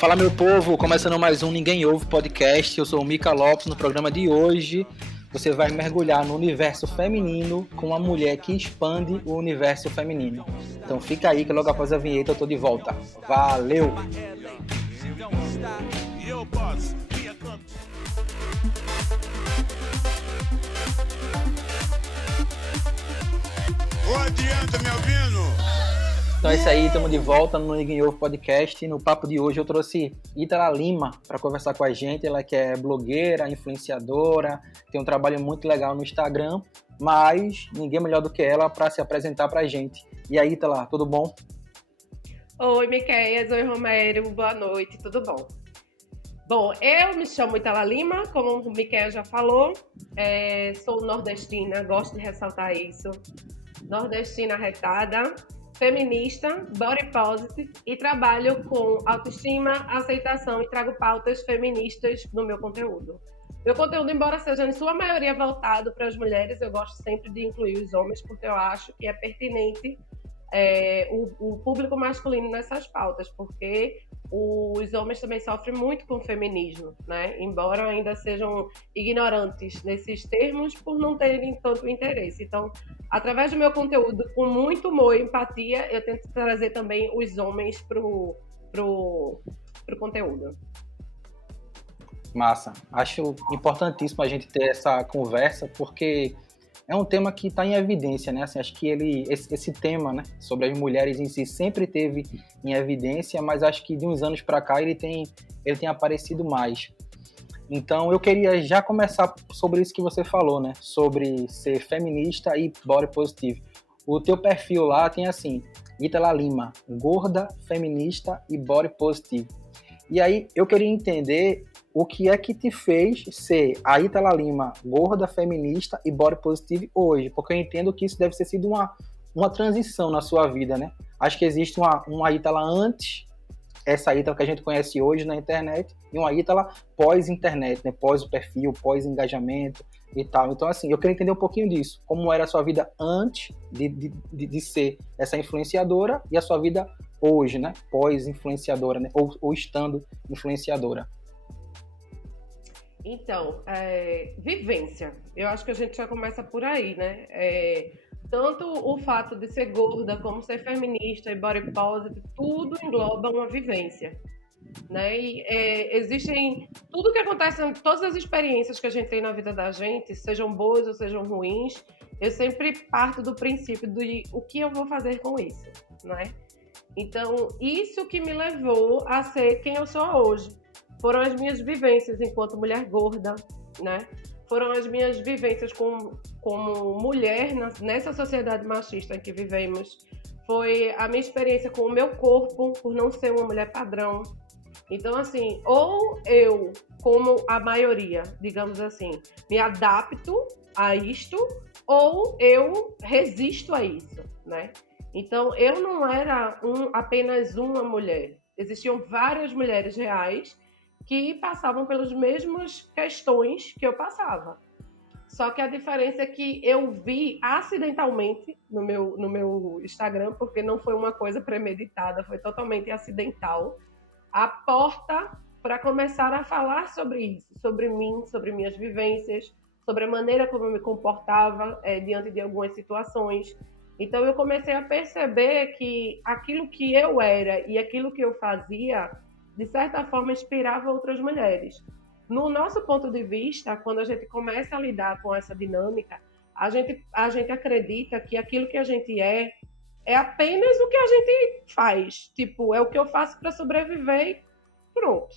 Fala, meu povo, começando mais um Ninguém Ouve podcast. Eu sou o Mica Lopes. No programa de hoje você vai mergulhar no universo feminino com uma mulher que expande o universo feminino. Então fica aí que logo após a vinheta eu tô de volta. Valeu! Ô, adianta, me ouvindo? Então é isso aí, estamos de volta no Ninguém Ouve podcast. No papo de hoje eu trouxe Ítala Lima para conversar com a gente. Ela que é blogueira, influenciadora, tem um trabalho muito legal no Instagram, mas ninguém melhor do que ela para se apresentar para a gente. E aí, Ítala, tudo bom? Oi, Miqueias, oi, Romero, boa noite, tudo bom? Bom, eu me chamo Ítala Lima, como o Miqueias já falou, sou nordestina, gosto de ressaltar isso, nordestina arretada, feminista, body positive e trabalho com autoestima, aceitação e trago pautas feministas no meu conteúdo. Meu conteúdo, embora seja em sua maioria voltado para as mulheres, eu gosto sempre de incluir os homens porque eu acho que é pertinente o público masculino nessas pautas, porque os homens também sofrem muito com o feminismo, né? Embora ainda sejam ignorantes nesses termos por não terem tanto interesse. Então, através do meu conteúdo, com muito humor e empatia, eu tento trazer também os homens pro conteúdo. Massa. Acho importantíssimo a gente ter essa conversa, porque é um tema que está em evidência, né? Assim, acho que esse tema, né, sobre as mulheres em si sempre teve em evidência, mas acho que de uns anos para cá ele tem aparecido mais. Então eu queria já começar sobre isso que você falou, né? Sobre ser feminista e body positive. O teu perfil lá tem assim, Ítala Lima, gorda, feminista e body positive. E aí eu queria entender o que é que te fez ser a Ítala Lima gorda, feminista e body positive hoje, porque eu entendo que isso deve ter sido uma transição na sua vida, né? Acho que existe uma Ítala antes, essa Ítala que a gente conhece hoje na internet, e uma Ítala pós-internet, né? Pós o perfil, pós-engajamento e tal. Então, assim, eu queria entender um pouquinho disso, como era a sua vida antes de ser essa influenciadora e a sua vida hoje, né? Pós-influenciadora, né? Ou estando influenciadora. Então, vivência. Eu acho que a gente já começa por aí, né? Tanto o fato de ser gorda, como ser feminista e body positive, tudo engloba uma vivência, né? E existem... Tudo que acontece, todas as experiências que a gente tem na vida da gente, sejam boas ou sejam ruins, eu sempre parto do princípio de o que eu vou fazer com isso, né? Então, isso que me levou a ser quem eu sou hoje. Foram as minhas vivências enquanto mulher gorda, né? Foram as minhas vivências como mulher nessa sociedade machista em que vivemos. Foi a minha experiência com o meu corpo, por não ser uma mulher padrão. Então, assim, ou eu, como a maioria, digamos assim, me adapto a isto, ou eu resisto a isso, né? Então, eu não era apenas uma mulher. Existiam várias mulheres reais que passavam pelas mesmas questões que eu passava. Só que a diferença é que eu vi acidentalmente no meu Instagram, porque não foi uma coisa premeditada, foi totalmente acidental, a porta para começar a falar sobre isso, sobre mim, sobre minhas vivências, sobre a maneira como eu me comportava diante de algumas situações. Então eu comecei a perceber que aquilo que eu era e aquilo que eu fazia, de certa forma, inspirava outras mulheres. No nosso ponto de vista, quando a gente começa a lidar com essa dinâmica, a gente acredita que aquilo que a gente é apenas o que a gente faz. Tipo, é o que eu faço para sobreviver e pronto.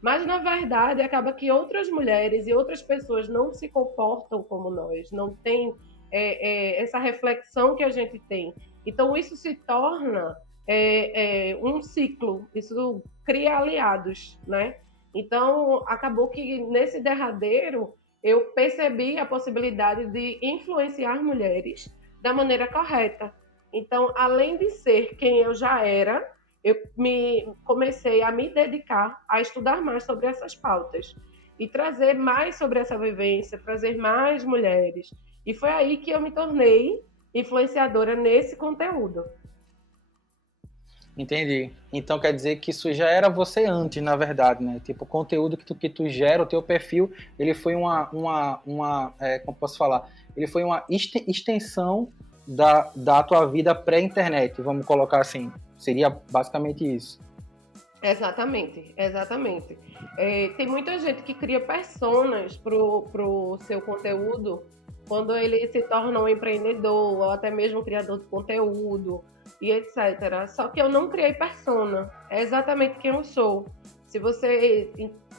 Mas, na verdade, acaba que outras mulheres e outras pessoas não se comportam como nós, não têm essa reflexão que a gente tem. Então, isso se torna um ciclo, isso cria aliados, né? Então, acabou que nesse derradeiro eu percebi a possibilidade de influenciar mulheres da maneira correta. Então, além de ser quem eu já era, eu comecei a me dedicar a estudar mais sobre essas pautas e trazer mais sobre essa vivência, trazer mais mulheres. E foi aí que eu me tornei influenciadora nesse conteúdo. Entendi. Então quer dizer que isso já era você antes, na verdade, né? Tipo, o conteúdo que tu gera, o teu perfil, ele foi como posso falar? Ele foi uma extensão da tua vida pré-internet, vamos colocar assim. Seria basicamente isso. Exatamente, exatamente. Tem muita gente que cria personas pro seu conteúdo quando ele se torna um empreendedor ou até mesmo um criador de conteúdo e etc. Só que eu não criei persona, é exatamente quem eu sou. Se você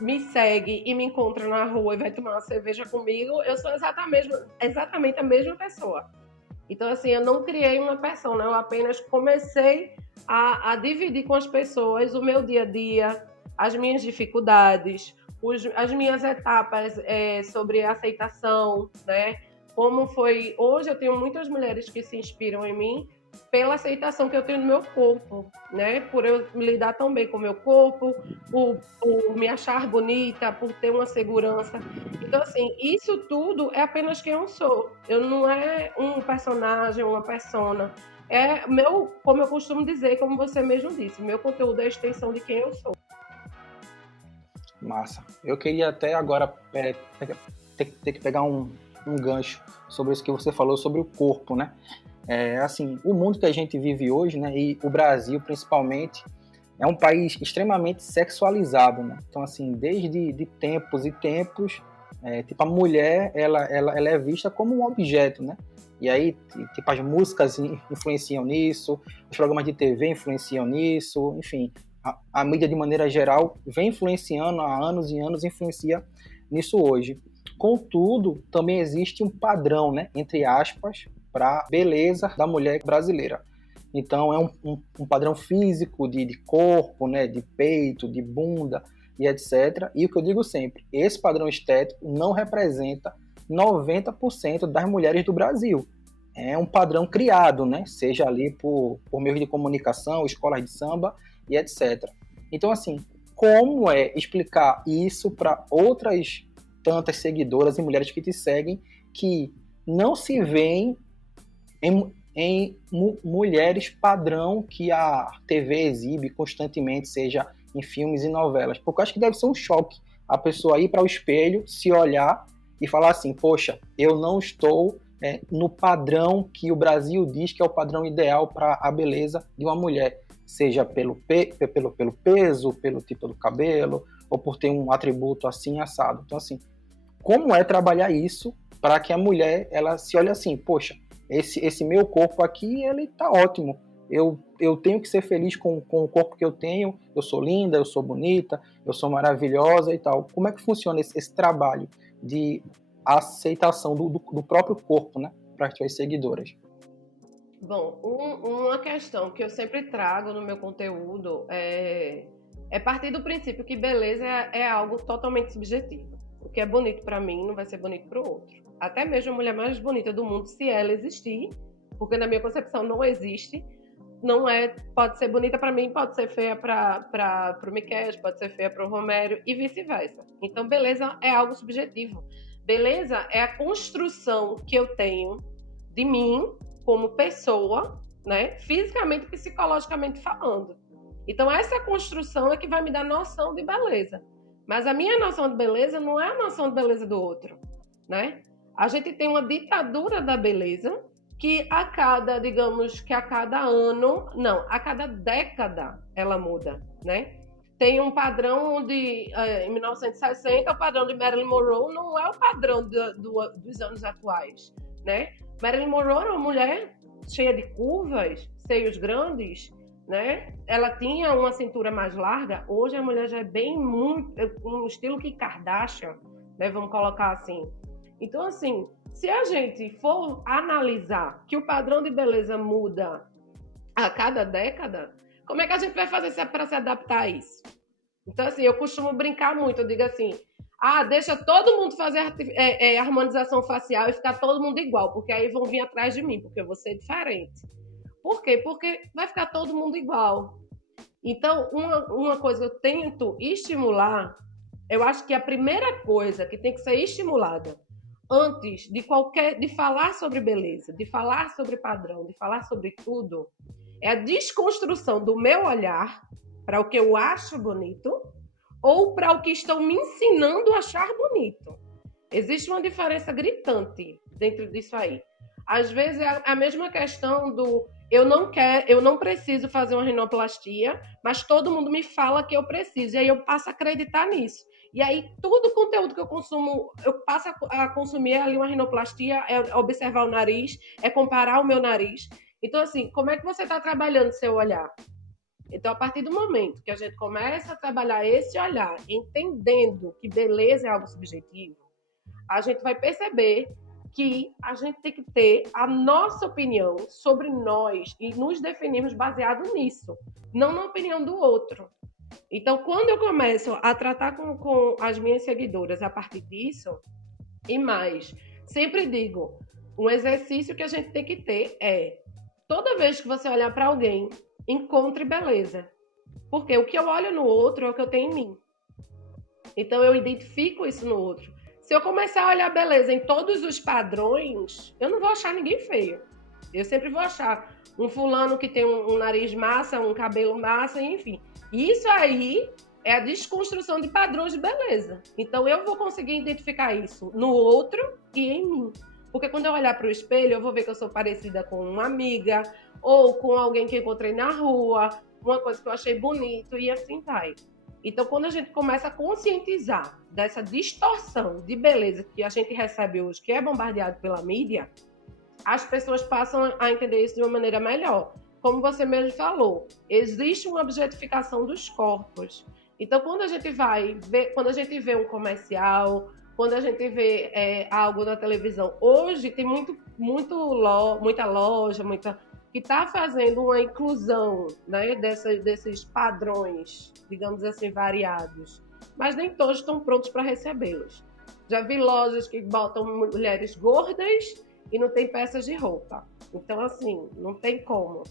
me segue e me encontra na rua e vai tomar uma cerveja comigo, eu sou exatamente a mesma pessoa. Então, assim, eu não criei uma persona, eu apenas comecei a dividir com as pessoas o meu dia a dia, as minhas dificuldades, as minhas etapas sobre aceitação, né? Como foi. Hoje eu tenho muitas mulheres que se inspiram em mim pela aceitação que eu tenho no meu corpo, né? Por eu me lidar tão bem com o meu corpo, por me achar bonita, por ter uma segurança. Então, assim, isso tudo é apenas quem eu sou. Eu não é um personagem, uma persona. É meu, como eu costumo dizer, como você mesmo disse, meu conteúdo é a extensão de quem eu sou. Massa. Eu queria até agora ter que pegar um gancho sobre isso que você falou sobre o corpo, né? Assim, o mundo que a gente vive hoje, né, e o Brasil principalmente, é um país extremamente sexualizado, né? Então, assim, desde de tempos e tempos, tipo, a mulher, ela é vista como um objeto, né? E aí, tipo, as músicas influenciam nisso, os programas de TV influenciam nisso, enfim, a mídia de maneira geral vem influenciando há anos e anos, influencia nisso hoje. Contudo, também existe um padrão, né, entre aspas, para a beleza da mulher brasileira. Então, é um padrão físico de corpo, né, de peito, de bunda e etc. E o que eu digo sempre, esse padrão estético não representa 90% das mulheres do Brasil. É um padrão criado, né, seja ali por meio de comunicação, escolas de samba e etc. Então, assim, como é explicar isso para outras tantas seguidoras e mulheres que te seguem que não se veem em mulheres padrão que a TV exibe constantemente, seja em filmes e novelas. Porque eu acho que deve ser um choque a pessoa ir para o espelho, se olhar e falar assim, poxa, eu não estou no padrão que o Brasil diz que é o padrão ideal para a beleza de uma mulher, seja pelo peso, pelo tipo do cabelo, ou por ter um atributo assim assado. Então, assim, como é trabalhar isso para que a mulher ela se olhe assim, poxa, esse meu corpo aqui, ele tá ótimo. Eu tenho que ser feliz com o corpo que eu tenho. Eu sou linda, eu sou bonita, eu sou maravilhosa e tal. Como é que funciona esse trabalho de aceitação do próprio corpo, né, para as suas seguidoras? Bom, uma questão que eu sempre trago no meu conteúdo é partir do princípio que beleza é algo totalmente subjetivo. O que é bonito para mim não vai ser bonito para o outro. Até mesmo a mulher mais bonita do mundo, se ela existir, porque na minha concepção não existe, não é, pode ser bonita para mim, pode ser feia para o Miquel, pode ser feia para o Romério e vice-versa. Então, beleza é algo subjetivo. Beleza é a construção que eu tenho de mim como pessoa, né, fisicamente e psicologicamente falando. Então, essa construção é que vai me dar noção de beleza. Mas a minha noção de beleza não é a noção de beleza do outro, né? A gente tem uma ditadura da beleza que digamos que a cada ano, não, a cada década ela muda, né? Tem um padrão em 1960, o padrão de Marilyn Monroe não é o padrão dos anos atuais, né? Marilyn Monroe era uma mulher cheia de curvas, seios grandes, né? Ela tinha uma cintura mais larga. Hoje a mulher já é um estilo que Kardashian, né? Vamos colocar assim. Então, assim, se a gente for analisar que o padrão de beleza muda a cada década, como é que a gente vai fazer para se adaptar a isso? Então, assim, eu costumo brincar muito. Eu digo assim, deixa todo mundo fazer harmonização facial e ficar todo mundo igual, porque aí vão vir atrás de mim, porque eu vou ser diferente. Por quê? Porque vai ficar todo mundo igual. Então, uma coisa que eu tento estimular, eu acho que a primeira coisa que tem que ser estimulada antes de falar sobre beleza, de falar sobre padrão, de falar sobre tudo, É a desconstrução do meu olhar para o que eu acho bonito ou para o que estão me ensinando a achar bonito. Existe uma diferença gritante dentro disso aí. Às vezes é a mesma questão do eu não preciso fazer uma rinoplastia, mas todo mundo me fala que eu preciso, e aí eu passo a acreditar nisso. E aí todo o conteúdo que eu consumo, eu passo a consumir ali uma rinoplastia, é observar o nariz, é comparar o meu nariz. Então, assim, como é que você está trabalhando seu olhar? Então, a partir do momento que a gente começa a trabalhar esse olhar, entendendo que beleza é algo subjetivo, a gente vai perceber que a gente tem que ter a nossa opinião sobre nós e nos definirmos baseado nisso, não na opinião do outro. Então, quando eu começo a tratar com as minhas seguidoras a partir disso, e mais, sempre digo, um exercício que a gente tem que ter é, toda vez que você olhar para alguém, encontre beleza. Porque o que eu olho no outro é o que eu tenho em mim. Então, eu identifico isso no outro. Se eu começar a olhar beleza em todos os padrões, eu não vou achar ninguém feio. Eu sempre vou achar um fulano que tem um nariz massa, um cabelo massa, enfim. Isso aí é a desconstrução de padrões de beleza. Então, eu vou conseguir identificar isso no outro e em mim. Porque quando eu olhar para o espelho, eu vou ver que eu sou parecida com uma amiga ou com alguém que encontrei na rua, uma coisa que eu achei bonito e assim vai. Então, quando a gente começa a conscientizar dessa distorção de beleza que a gente recebe hoje, que é bombardeado pela mídia, as pessoas passam a entender isso de uma maneira melhor. Como você mesmo falou, existe uma objetificação dos corpos. Então, quando a gente vê um comercial, quando a gente vê algo na televisão, hoje tem muita loja, que está fazendo uma inclusão, né, desses padrões, digamos assim, variados. Mas nem todos estão prontos para recebê-los. Já vi lojas que botam mulheres gordas e não tem peças de roupa. Então, assim, não tem como,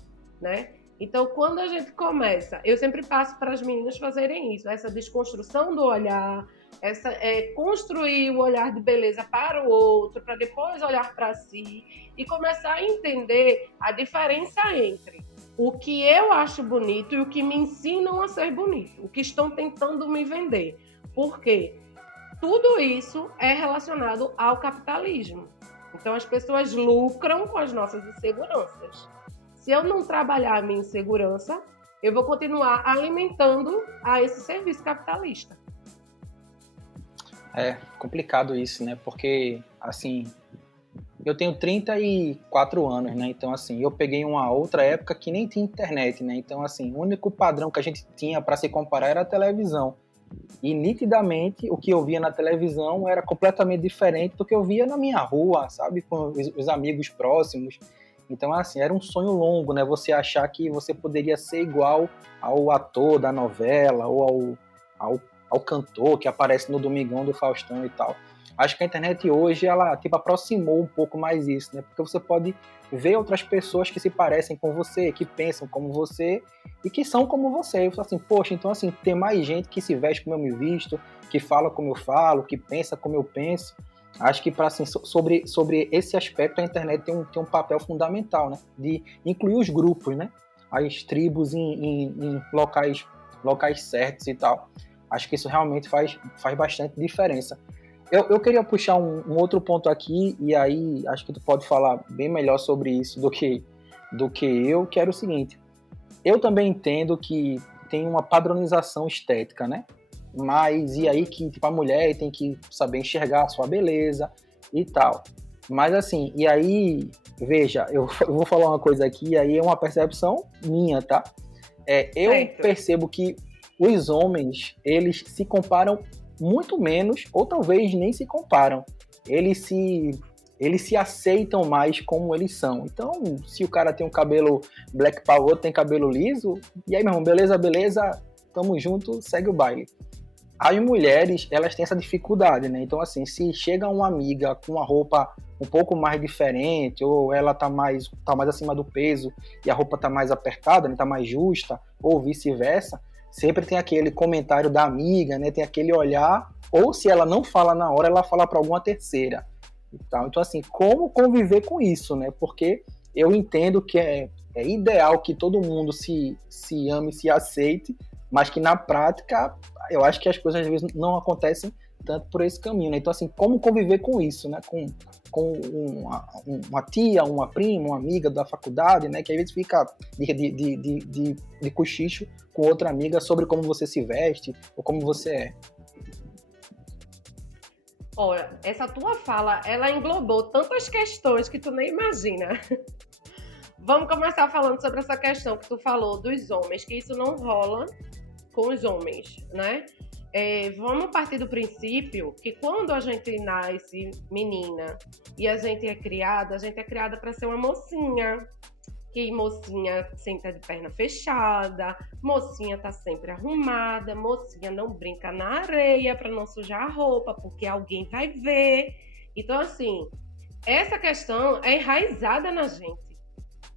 né? Então, quando a gente começa, eu sempre passo para as meninas fazerem isso, essa desconstrução do olhar, construir o olhar de beleza para o outro, para depois olhar para si e começar a entender a diferença entre o que eu acho bonito e o que me ensinam a ser bonito, o que estão tentando me vender. Porque tudo isso é relacionado ao capitalismo. Então, as pessoas lucram com as nossas inseguranças. Se eu não trabalhar a minha insegurança, eu vou continuar alimentando a esse serviço capitalista. É complicado isso, né? Porque, assim, eu tenho 34 anos, né? Então, assim, eu peguei uma outra época que nem tinha internet, né? Então, assim, o único padrão que a gente tinha para se comparar era a televisão. E, nitidamente, o que eu via na televisão era completamente diferente do que eu via na minha rua, sabe? Com os amigos próximos. Então, assim, era um sonho longo, né? Você achar que você poderia ser igual ao ator da novela ou ao cantor que aparece no Domingão do Faustão e tal. Acho que a internet hoje, ela tipo, aproximou um pouco mais isso, né? Porque você pode ver outras pessoas que se parecem com você, que pensam como você e que são como você. Eu falo assim, poxa, então assim, tem mais gente que se veste como eu me visto, que fala como eu falo, que pensa como eu penso. Acho que assim, sobre esse aspecto a internet tem um papel fundamental, né? De incluir os grupos, né? As tribos em locais certos e tal. Acho que isso realmente faz bastante diferença. Eu queria puxar um outro ponto aqui, e aí acho que tu pode falar bem melhor sobre isso do que eu, que era o seguinte. Eu também entendo que tem uma padronização estética, né? Mas e aí que tipo, a mulher tem que saber enxergar a sua beleza e tal. Mas assim, e aí, veja, eu vou falar uma coisa aqui, e aí é uma percepção minha, tá? Eu percebo que os homens, eles se comparam muito menos, ou talvez nem se comparam. Eles se aceitam mais como eles são. Então, se o cara tem um cabelo black power, o outro tem cabelo liso, e aí, meu irmão, beleza, tamo junto, segue o baile. As mulheres, elas têm essa dificuldade, né? Então, assim, se chega uma amiga com uma roupa um pouco mais diferente, ou ela tá mais acima do peso e a roupa tá mais apertada, né? Tá mais justa, ou vice-versa, sempre tem aquele comentário da amiga, né? Tem aquele olhar, ou se ela não fala na hora, ela fala para alguma terceira. Então, assim, como conviver com isso, né? Porque eu entendo que é ideal que todo mundo se ame, se aceite, mas que na prática eu acho que as coisas às vezes não acontecem tanto por esse caminho, né? Então, assim, como conviver com isso, né? Com uma tia, uma prima, uma amiga da faculdade, né? Que às vezes fica de cochicho com outra amiga sobre como você se veste ou como você é. Olha, essa tua fala, ela englobou tantas questões que tu nem imagina. Vamos começar falando sobre essa questão que tu falou dos homens, que isso não rola com os homens, né? Vamos partir do princípio que quando a gente nasce menina e a gente é criada para ser uma mocinha. Que mocinha senta de perna fechada, mocinha tá sempre arrumada, mocinha não brinca na areia para não sujar a roupa, porque alguém vai ver. Então, assim, essa questão é enraizada na gente,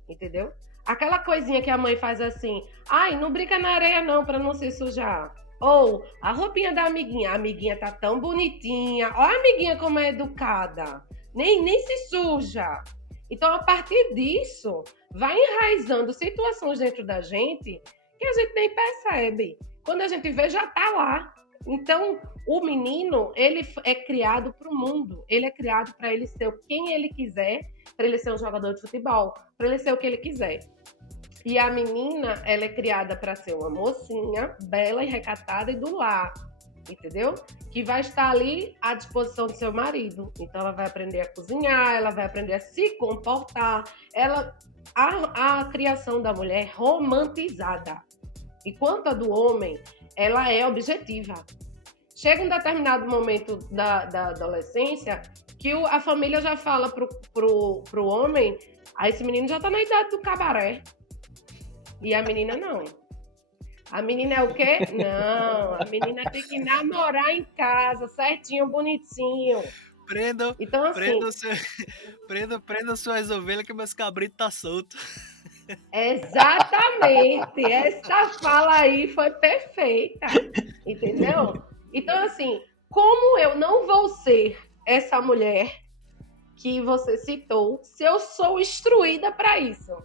entendeu? Aquela coisinha que a mãe faz assim, ai, não brinca na areia não, para não se sujar. Ou a roupinha da amiguinha, a amiguinha tá tão bonitinha, ó a amiguinha como é educada, nem se suja. Então, a partir disso, vai enraizando situações dentro da gente que a gente nem percebe. Quando a gente vê, já tá lá. Então, o menino, ele é criado para o mundo. Ele é criado para ele ser quem ele quiser, para ele ser um jogador de futebol, para ele ser o que ele quiser. E a menina, ela é criada para ser uma mocinha, bela e recatada e do lar, entendeu? Que vai estar ali à disposição do seu marido. Então, ela vai aprender a cozinhar, ela vai aprender a se comportar. A criação da mulher é romantizada. Enquanto a do homem, ela é objetiva. Chega um determinado momento da adolescência que a família já fala pro homem, esse menino já tá na idade do cabaré. E a menina não. A menina é o quê? Não, a menina tem que namorar em casa, certinho, bonitinho. Então, assim, prenda suas ovelhas que meus cabritos tá solto. Exatamente. Essa fala aí foi perfeita. Entendeu? Então, assim, como eu não vou ser essa mulher que você citou se eu sou instruída para isso?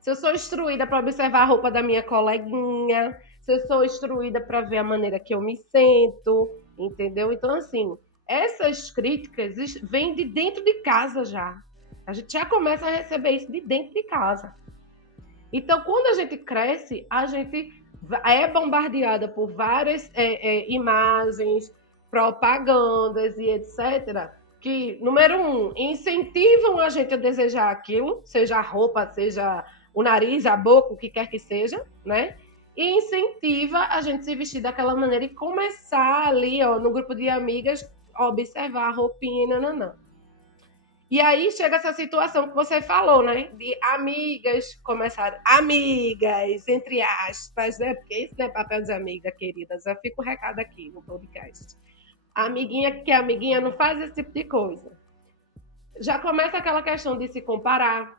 Se eu sou instruída para observar a roupa da minha coleguinha, se eu sou instruída para ver a maneira que eu me sento, entendeu? Então, assim, essas críticas vêm de dentro de casa já. A gente já começa a receber isso de dentro de casa. Então, quando a gente cresce, a gente é bombardeada por várias imagens, propagandas e etc., que, número 1, incentivam a gente a desejar aquilo, seja a roupa, seja o nariz, a boca, o que quer que seja, né? E incentiva a gente se vestir daquela maneira e começar ali, ó, no grupo de amigas, observar a roupinha e nananã. E aí chega essa situação que você falou, né? De amigas começarem, amigas, entre aspas, né? Porque isso não é papel de amiga, queridas. Já fica o recado aqui no podcast. Amiguinha que é amiguinha não faz esse tipo de coisa. Já começa aquela questão de se comparar,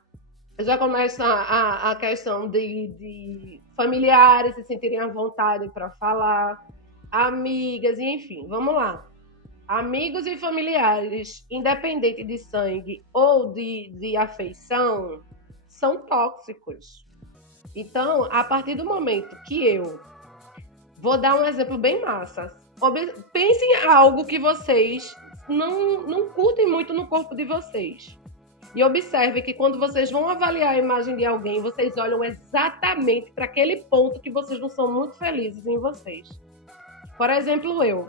já começa a questão de familiares se sentirem à vontade para falar, amigas, e enfim, vamos lá. Amigos e familiares, independente de sangue ou de afeição, são tóxicos. Então, a partir do momento que eu vou dar um exemplo bem massa, pensem em algo que vocês não curtem muito no corpo de vocês. E observe que quando vocês vão avaliar a imagem de alguém, vocês olham exatamente para aquele ponto que vocês não são muito felizes em vocês. Por exemplo, eu.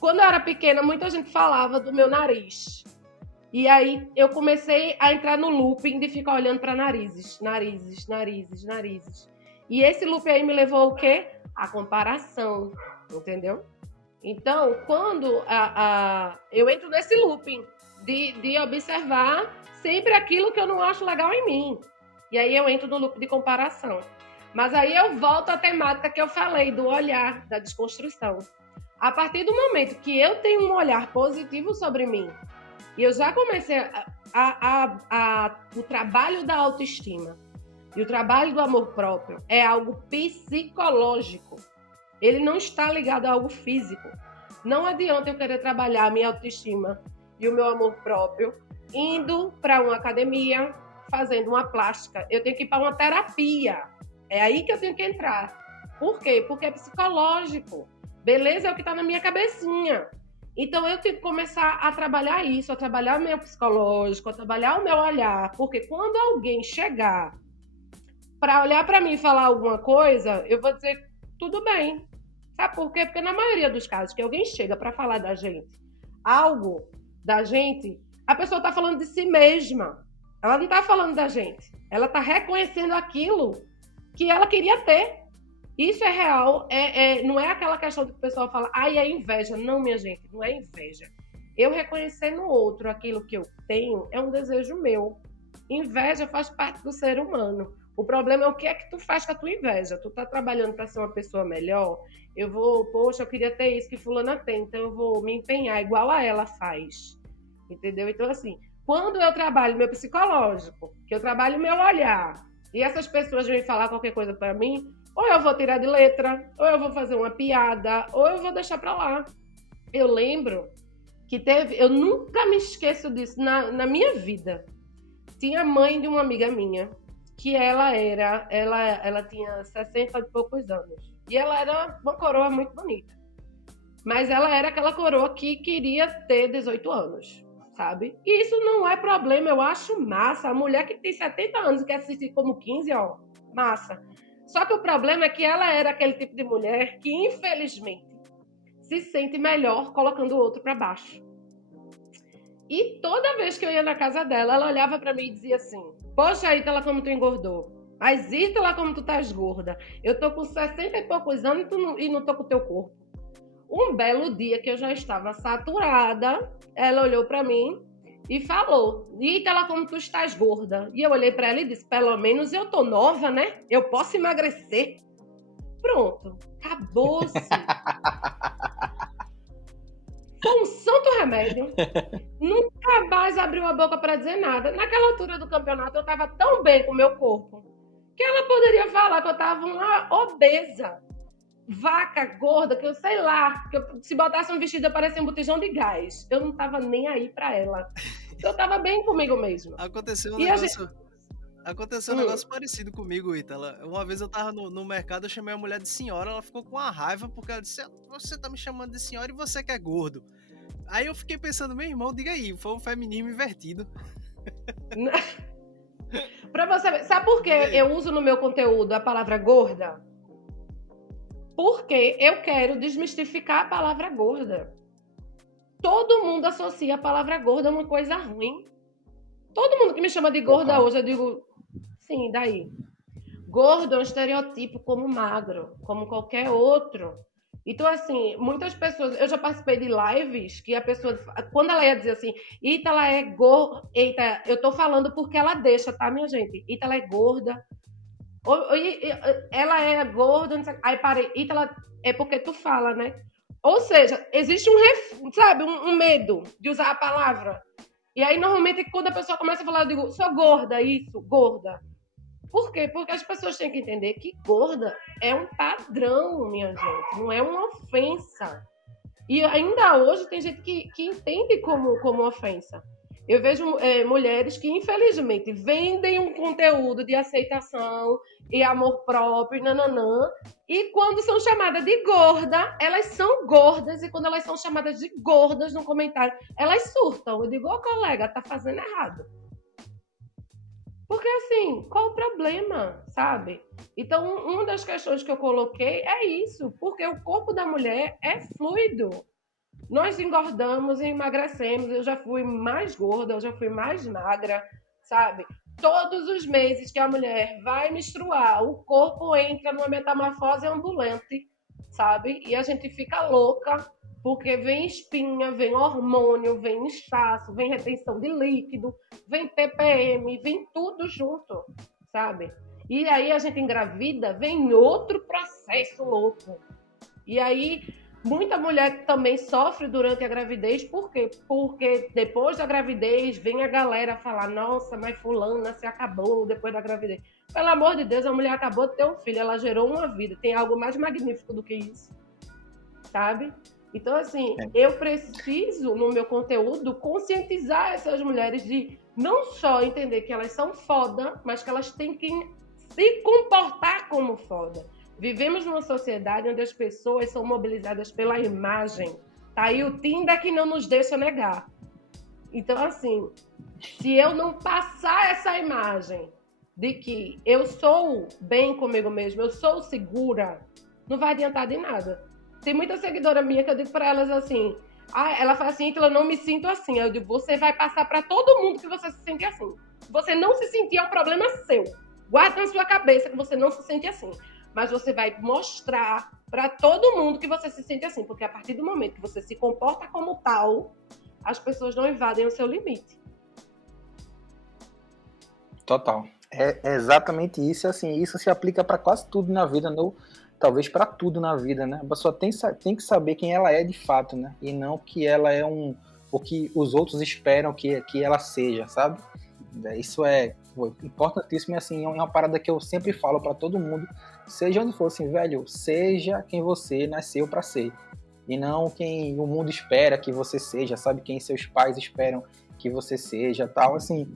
Quando eu era pequena, muita gente falava do meu nariz. E aí eu comecei a entrar no looping de ficar olhando para narizes. E esse looping aí me levou ao quê? A comparação, entendeu? Então, quando eu entro nesse looping de observar sempre aquilo que eu não acho legal em mim. E aí eu entro no loop de comparação. Mas aí eu volto à temática que eu falei, do olhar, da desconstrução. A partir do momento que eu tenho um olhar positivo sobre mim, e eu já comecei o trabalho da autoestima e o trabalho do amor próprio é algo psicológico. Ele não está ligado a algo físico. Não adianta eu querer trabalhar a minha autoestima e o meu amor próprio indo para uma academia, fazendo uma plástica, eu tenho que ir para uma terapia. É aí que eu tenho que entrar. Por quê? Porque é psicológico. Beleza é o que está na minha cabecinha. Então, eu tenho que começar a trabalhar isso, a trabalhar o meu psicológico, a trabalhar o meu olhar. Porque quando alguém chegar para olhar para mim e falar alguma coisa, eu vou dizer, tudo bem. Sabe por quê? Porque na maioria dos casos que alguém chega para falar da gente, algo da gente, a pessoa está falando de si mesma. Ela não está falando da gente. Ela está reconhecendo aquilo que ela queria ter. Isso é real. Não é aquela questão que o pessoal fala, ai, é inveja. Não, minha gente, não é inveja. Eu reconhecer no outro aquilo que eu tenho é um desejo meu. Inveja faz parte do ser humano. O problema é o que é que tu faz com a tua inveja. Tu tá trabalhando para ser uma pessoa melhor, poxa, eu queria ter isso que fulana tem, então eu vou me empenhar igual a ela faz. Entendeu? Então, assim, quando eu trabalho meu psicológico, que eu trabalho meu olhar, e essas pessoas vêm falar qualquer coisa para mim, ou eu vou tirar de letra, ou eu vou fazer uma piada, ou eu vou deixar para lá. Eu lembro que eu nunca me esqueço disso na minha vida. Tinha a mãe de uma amiga minha, que ela tinha 60 e poucos anos. E ela era uma coroa muito bonita. Mas ela era aquela coroa que queria ter 18 anos, sabe? E isso não é problema, eu acho massa. A mulher que tem 70 anos e quer assistir como 15, ó, massa. Só que o problema é que ela era aquele tipo de mulher que, infelizmente, se sente melhor colocando o outro para baixo. E toda vez que eu ia na casa dela, ela olhava para mim e dizia assim, poxa, Ítala, como tu engordou. Mas Ítala, como tu estás gorda. Eu tô com 60 e poucos anos e não tô com o teu corpo. Um belo dia que eu já estava saturada, ela olhou para mim e falou, Ítala, como tu estás gorda. E eu olhei para ela e disse, pelo menos eu tô nova, né? Eu posso emagrecer. Pronto, acabou-se. Foi um santo remédio. Nunca mais abriu a boca para dizer nada. Naquela altura do campeonato, eu estava tão bem com o meu corpo que ela poderia falar que eu estava uma obesa, vaca, gorda, que eu sei lá, que se botasse um vestido, eu parecia um botijão de gás. Eu não estava nem aí para ela. Eu estava bem comigo mesma. Aconteceu um negócio parecido comigo, Ítala. Uma vez eu tava no mercado, eu chamei a mulher de senhora, ela ficou com uma raiva, porque ela disse, você tá me chamando de senhora e você que é gordo. Aí eu fiquei pensando, meu irmão, diga aí, foi um feminismo invertido. Pra você ver, sabe por que eu uso no meu conteúdo a palavra gorda? Porque eu quero desmistificar a palavra gorda. Todo mundo associa a palavra gorda a uma coisa ruim. Todo mundo que me chama de gorda hoje, eu digo, sim, daí. Gordo é um estereotipo como magro, como qualquer outro. Então, assim, muitas pessoas... Eu já participei de lives que a pessoa... Quando ela ia dizer assim, Ítala é gorda... Eita, eu tô falando porque ela deixa, tá, minha gente? Ítala é gorda. Ela é gorda... Aí parei, Ítala é porque tu fala, né? Ou seja, existe um medo de usar a palavra. E aí, normalmente, quando a pessoa começa a falar, eu digo, sou gorda, isso, gorda. Por quê? Porque as pessoas têm que entender que gorda é um padrão, minha gente, não é uma ofensa. E ainda hoje tem gente que entende como ofensa. Eu vejo mulheres que, infelizmente, vendem um conteúdo de aceitação e amor próprio, nananã, e quando são chamadas de gorda, elas são gordas, e quando elas são chamadas de gordas no comentário, elas surtam. Eu digo, colega, tá fazendo errado. Porque, assim, qual o problema, sabe? Então, uma das questões que eu coloquei é isso, porque o corpo da mulher é fluido. Nós engordamos e emagrecemos, eu já fui mais gorda, eu já fui mais magra, sabe? Todos os meses que a mulher vai menstruar, o corpo entra numa metamorfose ambulante, sabe? E a gente fica louca, porque vem espinha, vem hormônio, vem inchaço, vem retenção de líquido, vem TPM, vem tudo junto, sabe? E aí a gente engravida, vem outro processo louco. E aí muita mulher também sofre durante a gravidez, por quê? Porque depois da gravidez vem a galera falar, nossa, mas fulana se acabou depois da gravidez. Pelo amor de Deus, a mulher acabou de ter um filho, ela gerou uma vida, tem algo mais magnífico do que isso, sabe? Então, assim, eu preciso, no meu conteúdo, conscientizar essas mulheres de não só entender que elas são foda, mas que elas têm que se comportar como foda. Vivemos numa sociedade onde as pessoas são mobilizadas pela imagem. Tá aí o Tinder que não nos deixa negar. Então, assim, se eu não passar essa imagem de que eu sou bem comigo mesma, eu sou segura, não vai adiantar de nada. Tem muita seguidora minha que eu digo para elas assim, ela fala assim, que eu não me sinto assim. Eu digo, você vai passar para todo mundo que você se sente assim. Se você não se sentir, é um problema seu. Guarda na sua cabeça que você não se sente assim. Mas você vai mostrar para todo mundo que você se sente assim. Porque a partir do momento que você se comporta como tal, as pessoas não invadem o seu limite. Total. É exatamente isso. Assim, isso se aplica para quase tudo na vida, talvez para tudo na vida, né? A pessoa tem que saber quem ela é de fato, né? E não que ela é o que os outros esperam que ela seja, sabe? Isso é importantíssimo e assim, é uma parada que eu sempre falo para todo mundo, seja onde for, assim, velho, seja quem você nasceu para ser. E não quem o mundo espera que você seja, sabe? Quem seus pais esperam que você seja, tal, assim.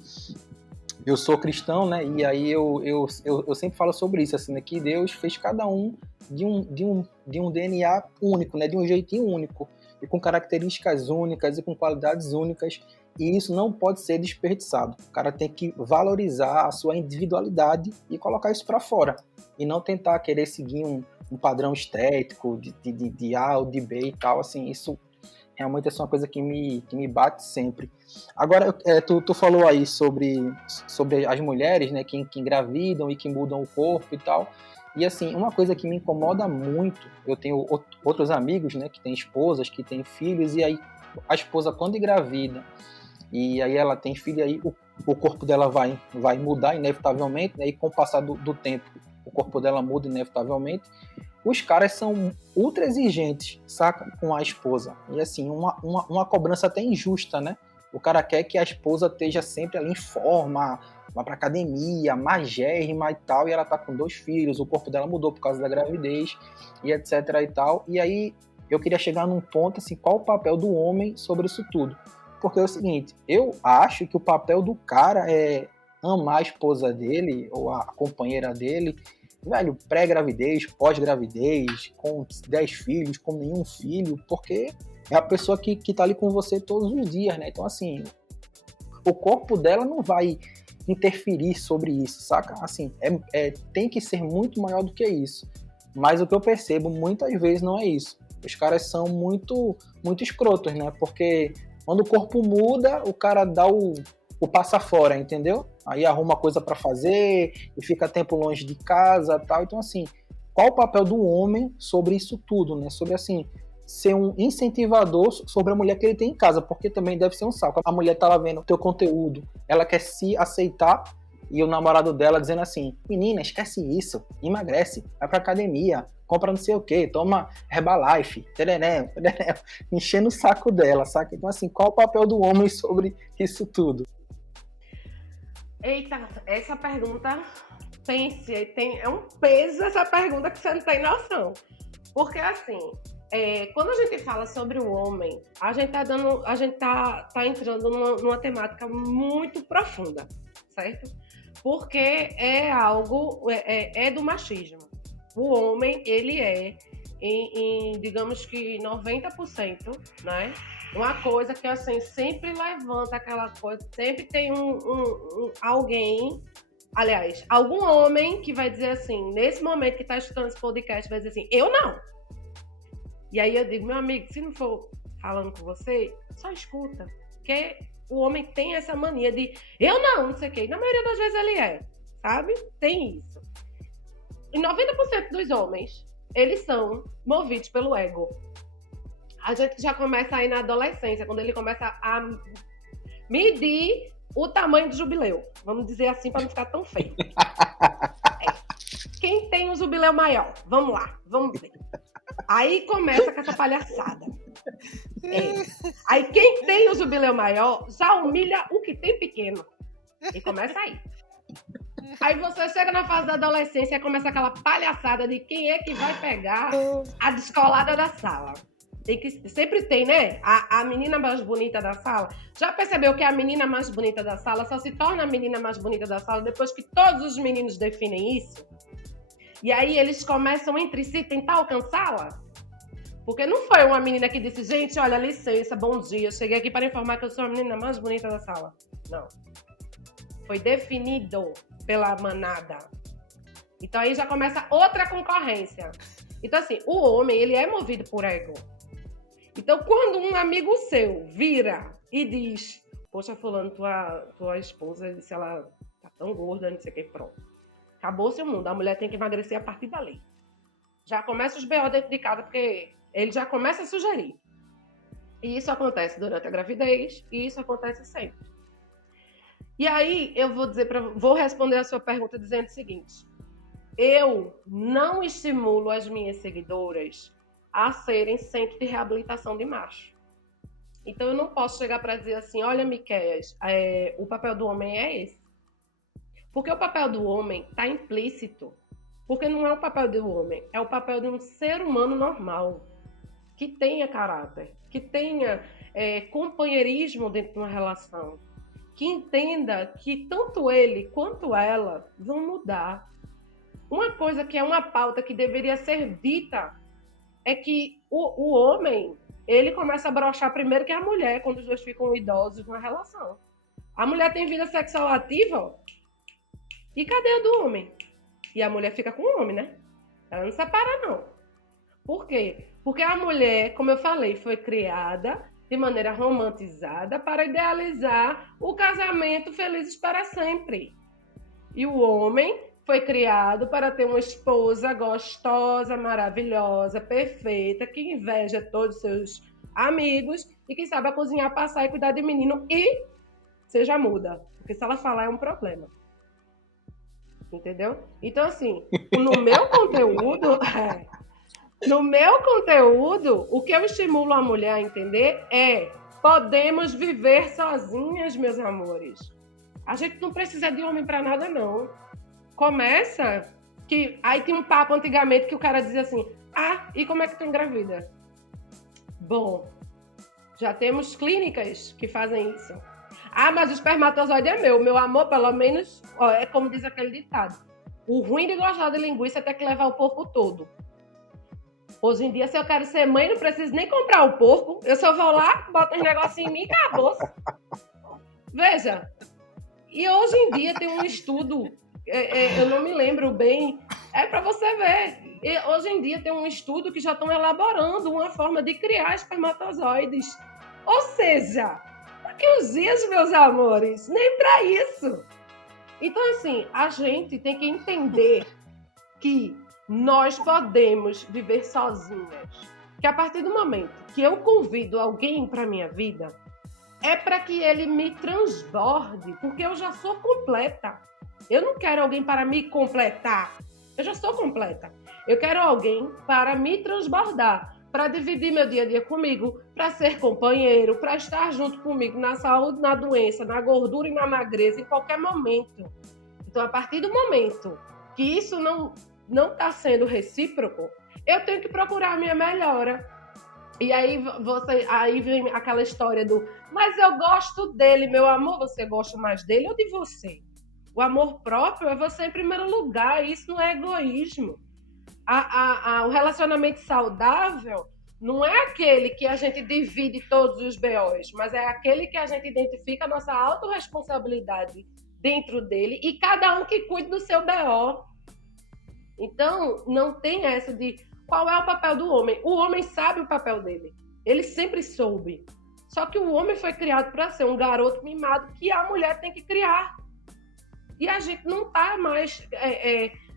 Eu sou cristão, né? E aí eu sempre falo sobre isso, assim, né? Que Deus fez cada um de um DNA único, né? De um jeitinho único, e com características únicas e com qualidades únicas, e isso não pode ser desperdiçado. O cara tem que valorizar a sua individualidade e colocar isso para fora, e não tentar querer seguir um padrão estético de A ou de B e tal, assim, isso realmente é uma coisa que me bate sempre. Agora, tu falou aí sobre as mulheres, né, que engravidam e que mudam o corpo e tal. E assim, uma coisa que me incomoda muito, eu tenho outros amigos, né, que têm esposas, que têm filhos, e aí a esposa, quando engravida, e aí ela tem filho, aí o corpo dela vai mudar inevitavelmente, né, e com o passar do tempo, o corpo dela muda inevitavelmente. Os caras são ultra exigentes, saca? Com a esposa. E assim, uma cobrança até injusta, né? O cara quer que a esposa esteja sempre ali em forma, vá pra academia, magérrima e tal, e ela tá com 2 filhos, o corpo dela mudou por causa da gravidez, e etc e tal. E aí, eu queria chegar num ponto, assim, qual o papel do homem sobre isso tudo? Porque é o seguinte, eu acho que o papel do cara é amar a esposa dele, ou a companheira dele, velho, pré-gravidez, pós-gravidez, com 10 filhos, com nenhum filho, porque é a pessoa que tá ali com você todos os dias, né? Então, assim, o corpo dela não vai interferir sobre isso, saca? Assim, tem que ser muito maior do que isso. Mas o que eu percebo muitas vezes não é isso. Os caras são muito, muito escrotos, né? Porque quando o corpo muda, o cara dá o passa fora, entendeu? Aí arruma coisa para fazer e fica tempo longe de casa, tal. Então, assim, qual o papel do homem sobre isso tudo, né? Sobre, assim, ser um incentivador sobre a mulher que ele tem em casa, porque também deve ser um saco. A mulher tá lá vendo o teu conteúdo, ela quer se aceitar, e o namorado dela dizendo assim, menina, esquece isso, emagrece, vai pra academia, compra não sei o que, toma Herbalife, terené, enchendo o saco dela, saca? Então, assim, qual o papel do homem sobre isso tudo? Eita, essa pergunta, é um peso essa pergunta que você não tem noção. Porque, assim, quando a gente fala sobre o homem, a gente tá entrando numa temática muito profunda, certo? Porque é algo, do machismo. O homem, ele é, digamos que 90%, né? Uma coisa que, assim, sempre levanta aquela coisa, sempre tem alguém, aliás, algum homem que vai dizer assim, nesse momento que está escutando esse podcast, vai dizer assim, eu não. E aí eu digo, meu amigo, se não for falando com você, só escuta. Porque o homem tem essa mania de, eu não sei o quê. Na maioria das vezes ele sabe? Tem isso. E 90% dos homens, eles são movidos pelo ego. A gente já começa aí na adolescência, quando ele começa a medir o tamanho do jubileu. Vamos dizer assim, para não ficar tão feio. Quem tem o jubileu maior? Vamos lá, vamos ver. Aí começa com essa palhaçada. Aí quem tem o jubileu maior já humilha o que tem pequeno. E começa aí. Aí você chega na fase da adolescência e começa aquela palhaçada de quem é que vai pegar a descolada da sala. Sempre tem, né? A menina mais bonita da sala. Já percebeu que a menina mais bonita da sala só se torna a menina mais bonita da sala depois que todos os meninos definem isso? E aí eles começam entre si tentar alcançá-la? Porque não foi uma menina que disse, gente, olha, licença, bom dia, eu cheguei aqui para informar que eu sou a menina mais bonita da sala. Não. Foi definido pela manada. Então aí já começa outra concorrência. Então assim, o homem, ele é movido por ego. Então quando um amigo seu vira e diz, poxa, fulano, tua esposa, disse, ela tá tão gorda, não sei o que, pronto. Acabou-se o mundo, a mulher tem que emagrecer a partir dali. Já começa os BO dentro de casa, porque ele já começa a sugerir. E isso acontece durante a gravidez, e isso acontece sempre. E aí, eu vou responder a sua pergunta dizendo o seguinte. Eu não estimulo as minhas seguidoras a serem centro de reabilitação de macho. Então, eu não posso chegar para dizer assim, olha, Miquéias, o papel do homem é esse. Porque o papel do homem está implícito. Porque não é o papel do homem, é o papel de um ser humano normal, que tenha caráter, que tenha companheirismo dentro de uma relação, que entenda que tanto ele quanto ela vão mudar. Uma coisa que é uma pauta que deveria ser dita é que o homem, ele começa a broxar primeiro que a mulher, quando os dois ficam idosos numa relação. A mulher tem vida sexual ativa, e cadê a do homem? E a mulher fica com o homem, né? Ela não separa, não. Por quê? Porque a mulher, como eu falei, foi criada de maneira romantizada para idealizar o casamento felizes para sempre. E o homem foi criado para ter uma esposa gostosa, maravilhosa, perfeita, que inveja todos os seus amigos e que sabe cozinhar, passar e cuidar de menino e seja muda. Porque se ela falar é um problema. Entendeu? Então, assim, no meu conteúdo, o que eu estimulo a mulher a entender é: podemos viver sozinhas, meus amores. A gente não precisa de homem para nada, não. Começa que... Aí tem um papo antigamente que o cara dizia assim, e como é que tu engravida? Bom, já temos clínicas que fazem isso. Mas o espermatozoide é meu amor, pelo menos, é como diz aquele ditado. O ruim de gostar de linguiça é ter que levar o porco todo. Hoje em dia, se eu quero ser mãe, não preciso nem comprar o porco. Eu só vou lá, boto uns negocinhos em mim e acabou. Veja. E hoje em dia tem um estudo, eu não me lembro bem, para você ver. E hoje em dia tem um estudo que já estão elaborando uma forma de criar espermatozoides. Ou seja... que os dias, meus amores, nem para isso. Então, assim, a gente tem que entender que nós podemos viver sozinhas. Que a partir do momento que eu convido alguém para minha vida, é para que ele me transborde, porque eu já sou completa. Eu não quero alguém para me completar. Eu já sou completa. Eu quero alguém para me transbordar, para dividir meu dia a dia comigo, para ser companheiro, para estar junto comigo na saúde, na doença, na gordura e na magreza, em qualquer momento. Então, a partir do momento que isso não está sendo recíproco, eu tenho que procurar a minha melhora. E aí vem aquela história do, mas eu gosto dele, meu amor, você gosta mais dele ou de você? O amor próprio é você em primeiro lugar, isso não é egoísmo. O relacionamento saudável não é aquele que a gente divide todos os BOs, mas é aquele que a gente identifica a nossa autorresponsabilidade dentro dele e cada um que cuide do seu BO. Então, não tem essa de qual é o papel do homem. O homem sabe o papel dele. Ele sempre soube. Só que o homem foi criado para ser um garoto mimado que a mulher tem que criar. E a gente não está mais...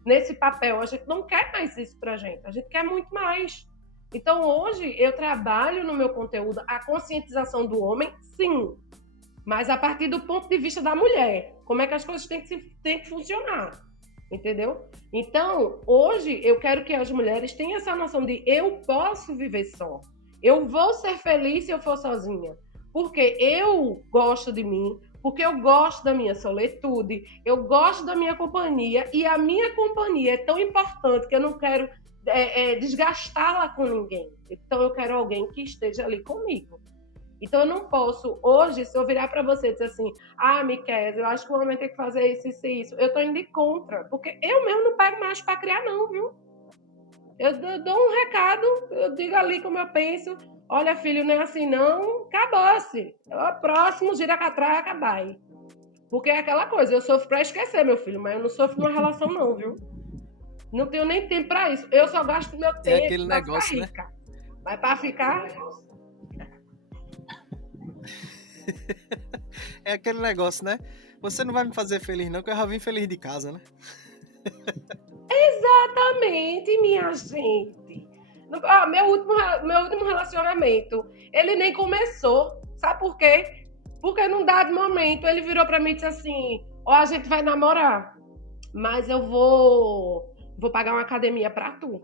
nesse papel, a gente não quer mais isso pra gente, a gente quer muito mais. Então hoje eu trabalho no meu conteúdo a conscientização do homem, sim, mas a partir do ponto de vista da mulher, como é que as coisas têm que funcionar, entendeu? Então hoje eu quero que as mulheres tenham essa noção de eu posso viver só, eu vou ser feliz se eu for sozinha, porque eu gosto de mim, porque eu gosto da minha solitude, eu gosto da minha companhia, e a minha companhia é tão importante que eu não quero desgastá-la com ninguém. Então eu quero alguém que esteja ali comigo. Então eu não posso, hoje, se eu virar para você e dizer assim, Miquel, eu acho que o homem tem que fazer isso, isso e isso, eu tô indo de contra, porque eu mesmo não pego mais para criar não, viu? Eu dou um recado, eu digo ali como eu penso, olha filho, não é assim não, acabou-se. O próximo, gira catraca, vai. Porque é aquela coisa, eu sofro para esquecer, meu filho, mas eu não sofro numa relação não, viu? Não tenho nem tempo para isso. Eu só gasto meu tempo aquele pra negócio, ficar rica. Né? Mas para ficar... É aquele negócio, né? Você não vai me fazer feliz não, que eu já vim feliz de casa, né? Exatamente, minha gente. Meu último relacionamento, ele nem começou. Sabe por quê? Porque num dado momento ele virou pra mim e disse assim, a gente vai namorar, mas eu vou pagar uma academia pra tu.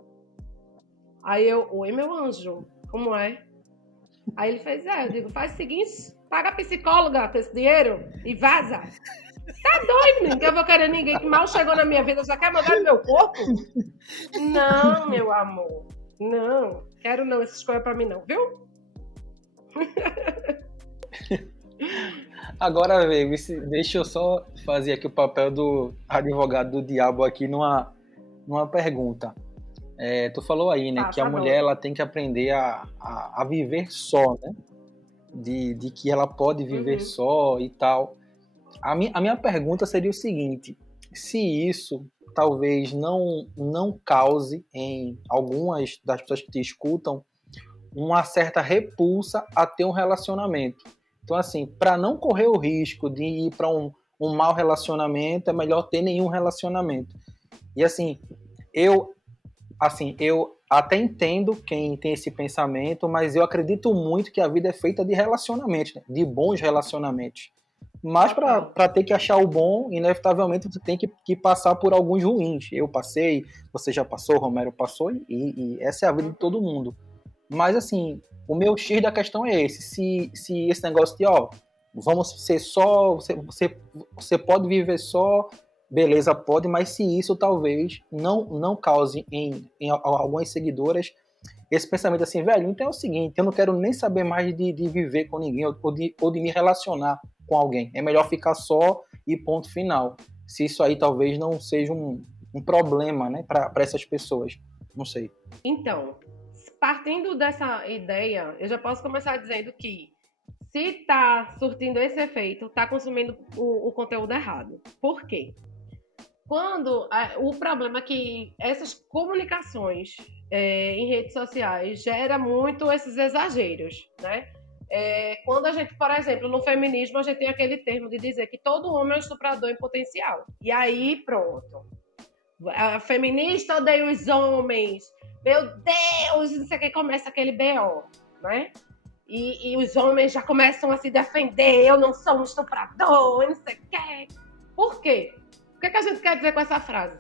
Aí eu, oi meu anjo, como é? Aí ele fez, eu digo, faz o seguinte, paga a psicóloga com esse dinheiro e vaza. Tá doido, menino, que eu vou querer ninguém que mal chegou na minha vida, já quer mandar no meu corpo? Não, meu amor, não, quero não, essas coisas pra mim não, viu? Agora, deixa eu só fazer aqui o papel do advogado do diabo aqui numa pergunta. Tu falou aí, né, que a mulher ela tem que aprender a viver só, né? De que ela pode viver só e tal. A minha pergunta seria o seguinte: se isso talvez não cause em algumas das pessoas que te escutam uma certa repulsa a ter um relacionamento. Então, assim, para não correr o risco de ir para um mau relacionamento, é melhor ter nenhum relacionamento. E assim, eu até entendo quem tem esse pensamento, mas eu acredito muito que a vida é feita de relacionamentos, né? De bons relacionamentos. Mas para ter que achar o bom, inevitavelmente você tem que passar por alguns ruins. Eu passei, você já passou, o Romero passou, e essa é a vida de todo mundo. Mas assim, o meu X da questão é esse. Se esse negócio de, vamos ser só, você pode viver só, beleza, pode, mas se isso talvez não cause em algumas seguidoras esse pensamento assim, velho, então é o seguinte, eu não quero nem saber mais de viver com ninguém ou de me relacionar com alguém. É melhor ficar só e ponto final. Se isso aí talvez não seja um problema, né, para essas pessoas. Não sei. Então, partindo dessa ideia, eu já posso começar dizendo que se está surtindo esse efeito, está consumindo o conteúdo errado. Por quê? O problema é que essas comunicações em redes sociais gera muito esses exageros, né? Quando a gente, por exemplo, no feminismo, a gente tem aquele termo de dizer que todo homem é um estuprador em potencial. E aí, pronto. A feminista odeia os homens. Meu Deus, não sei o que, começa aquele BO, né? E os homens já começam a se defender, eu não sou um estuprador, não sei o que. Por quê? O que a gente quer dizer com essa frase?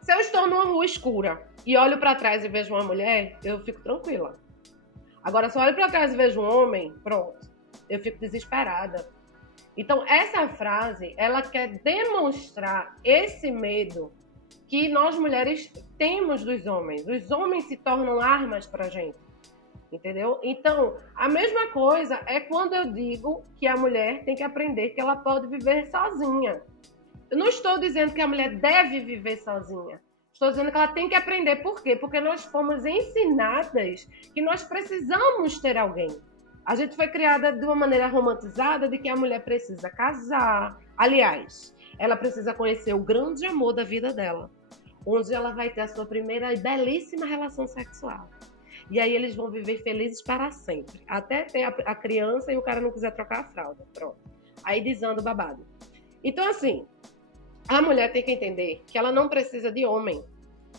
Se eu estou numa rua escura e olho para trás e vejo uma mulher, eu fico tranquila. Agora, se eu olho para trás e vejo um homem, pronto, eu fico desesperada. Então, essa frase, ela quer demonstrar esse medo que nós mulheres temos dos homens. Os homens se tornam armas para a gente, entendeu? Então, a mesma coisa é quando eu digo que a mulher tem que aprender que ela pode viver sozinha. Eu não estou dizendo que a mulher deve viver sozinha. Estou dizendo que ela tem que aprender. Por quê? Porque nós fomos ensinadas que nós precisamos ter alguém. A gente foi criada de uma maneira romantizada de que a mulher precisa casar. Aliás, ela precisa conhecer o grande amor da vida dela, onde ela vai ter a sua primeira e belíssima relação sexual. E aí eles vão viver felizes para sempre. Até ter a criança e o cara não quiser trocar a fralda. Pronto. Aí desanda o babado. Então, assim, a mulher tem que entender que ela não precisa de homem.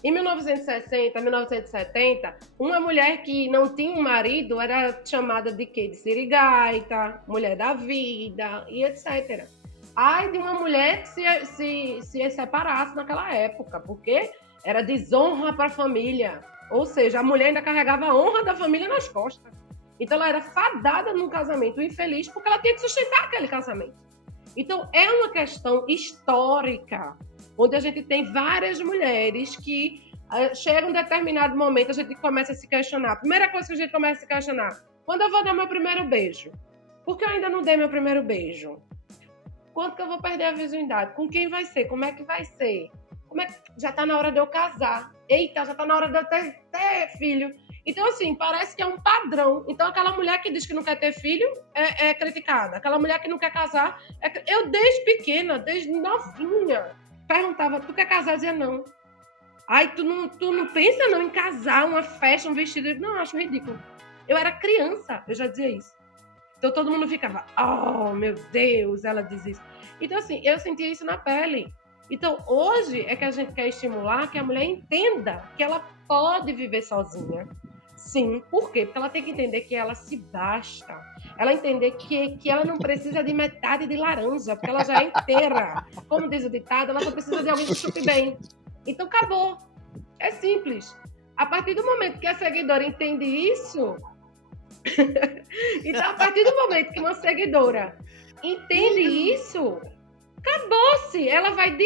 Em 1960, 1970, uma mulher que não tinha um marido era chamada de quê? De sirigaita, mulher da vida e etc. Ai de uma mulher que se separasse naquela época, porque era desonra para a família. Ou seja, a mulher ainda carregava a honra da família nas costas. Então ela era fadada num casamento infeliz porque ela tinha que sustentar aquele casamento. Então é uma questão histórica, onde a gente tem várias mulheres que Chega um determinado momento, a gente começa a se questionar. Primeira coisa que a gente começa a se questionar, quando eu vou dar meu primeiro beijo? Por que eu ainda não dei meu primeiro beijo? Quando que eu vou perder a virgindade? Com quem vai ser? Como é que vai ser? Já tá na hora de eu casar. Eita, já tá na hora de eu ter filho. Então, assim, parece que é um padrão. Então, aquela mulher que diz que não quer ter filho é criticada. Aquela mulher que não quer casar... Eu, desde pequena, desde novinha, perguntava, tu quer casar? Eu dizia, não. Ai, tu não pensa não em casar, uma festa, um vestido? Não, eu acho ridículo. Eu era criança, eu já dizia isso. Então, todo mundo ficava, oh, meu Deus, ela diz isso. Então, assim, eu sentia isso na pele. Então, hoje é que a gente quer estimular que a mulher entenda que ela pode viver sozinha. Sim, por quê? Porque ela tem que entender que ela se basta. Ela entender que ela não precisa de metade de laranja, porque ela já é inteira. Como diz o ditado, ela só precisa de alguém que chupe bem. Então, acabou. É simples. A partir do momento que a seguidora entende isso... Então, a partir do momento que uma seguidora entende isso, acabou-se. Ela vai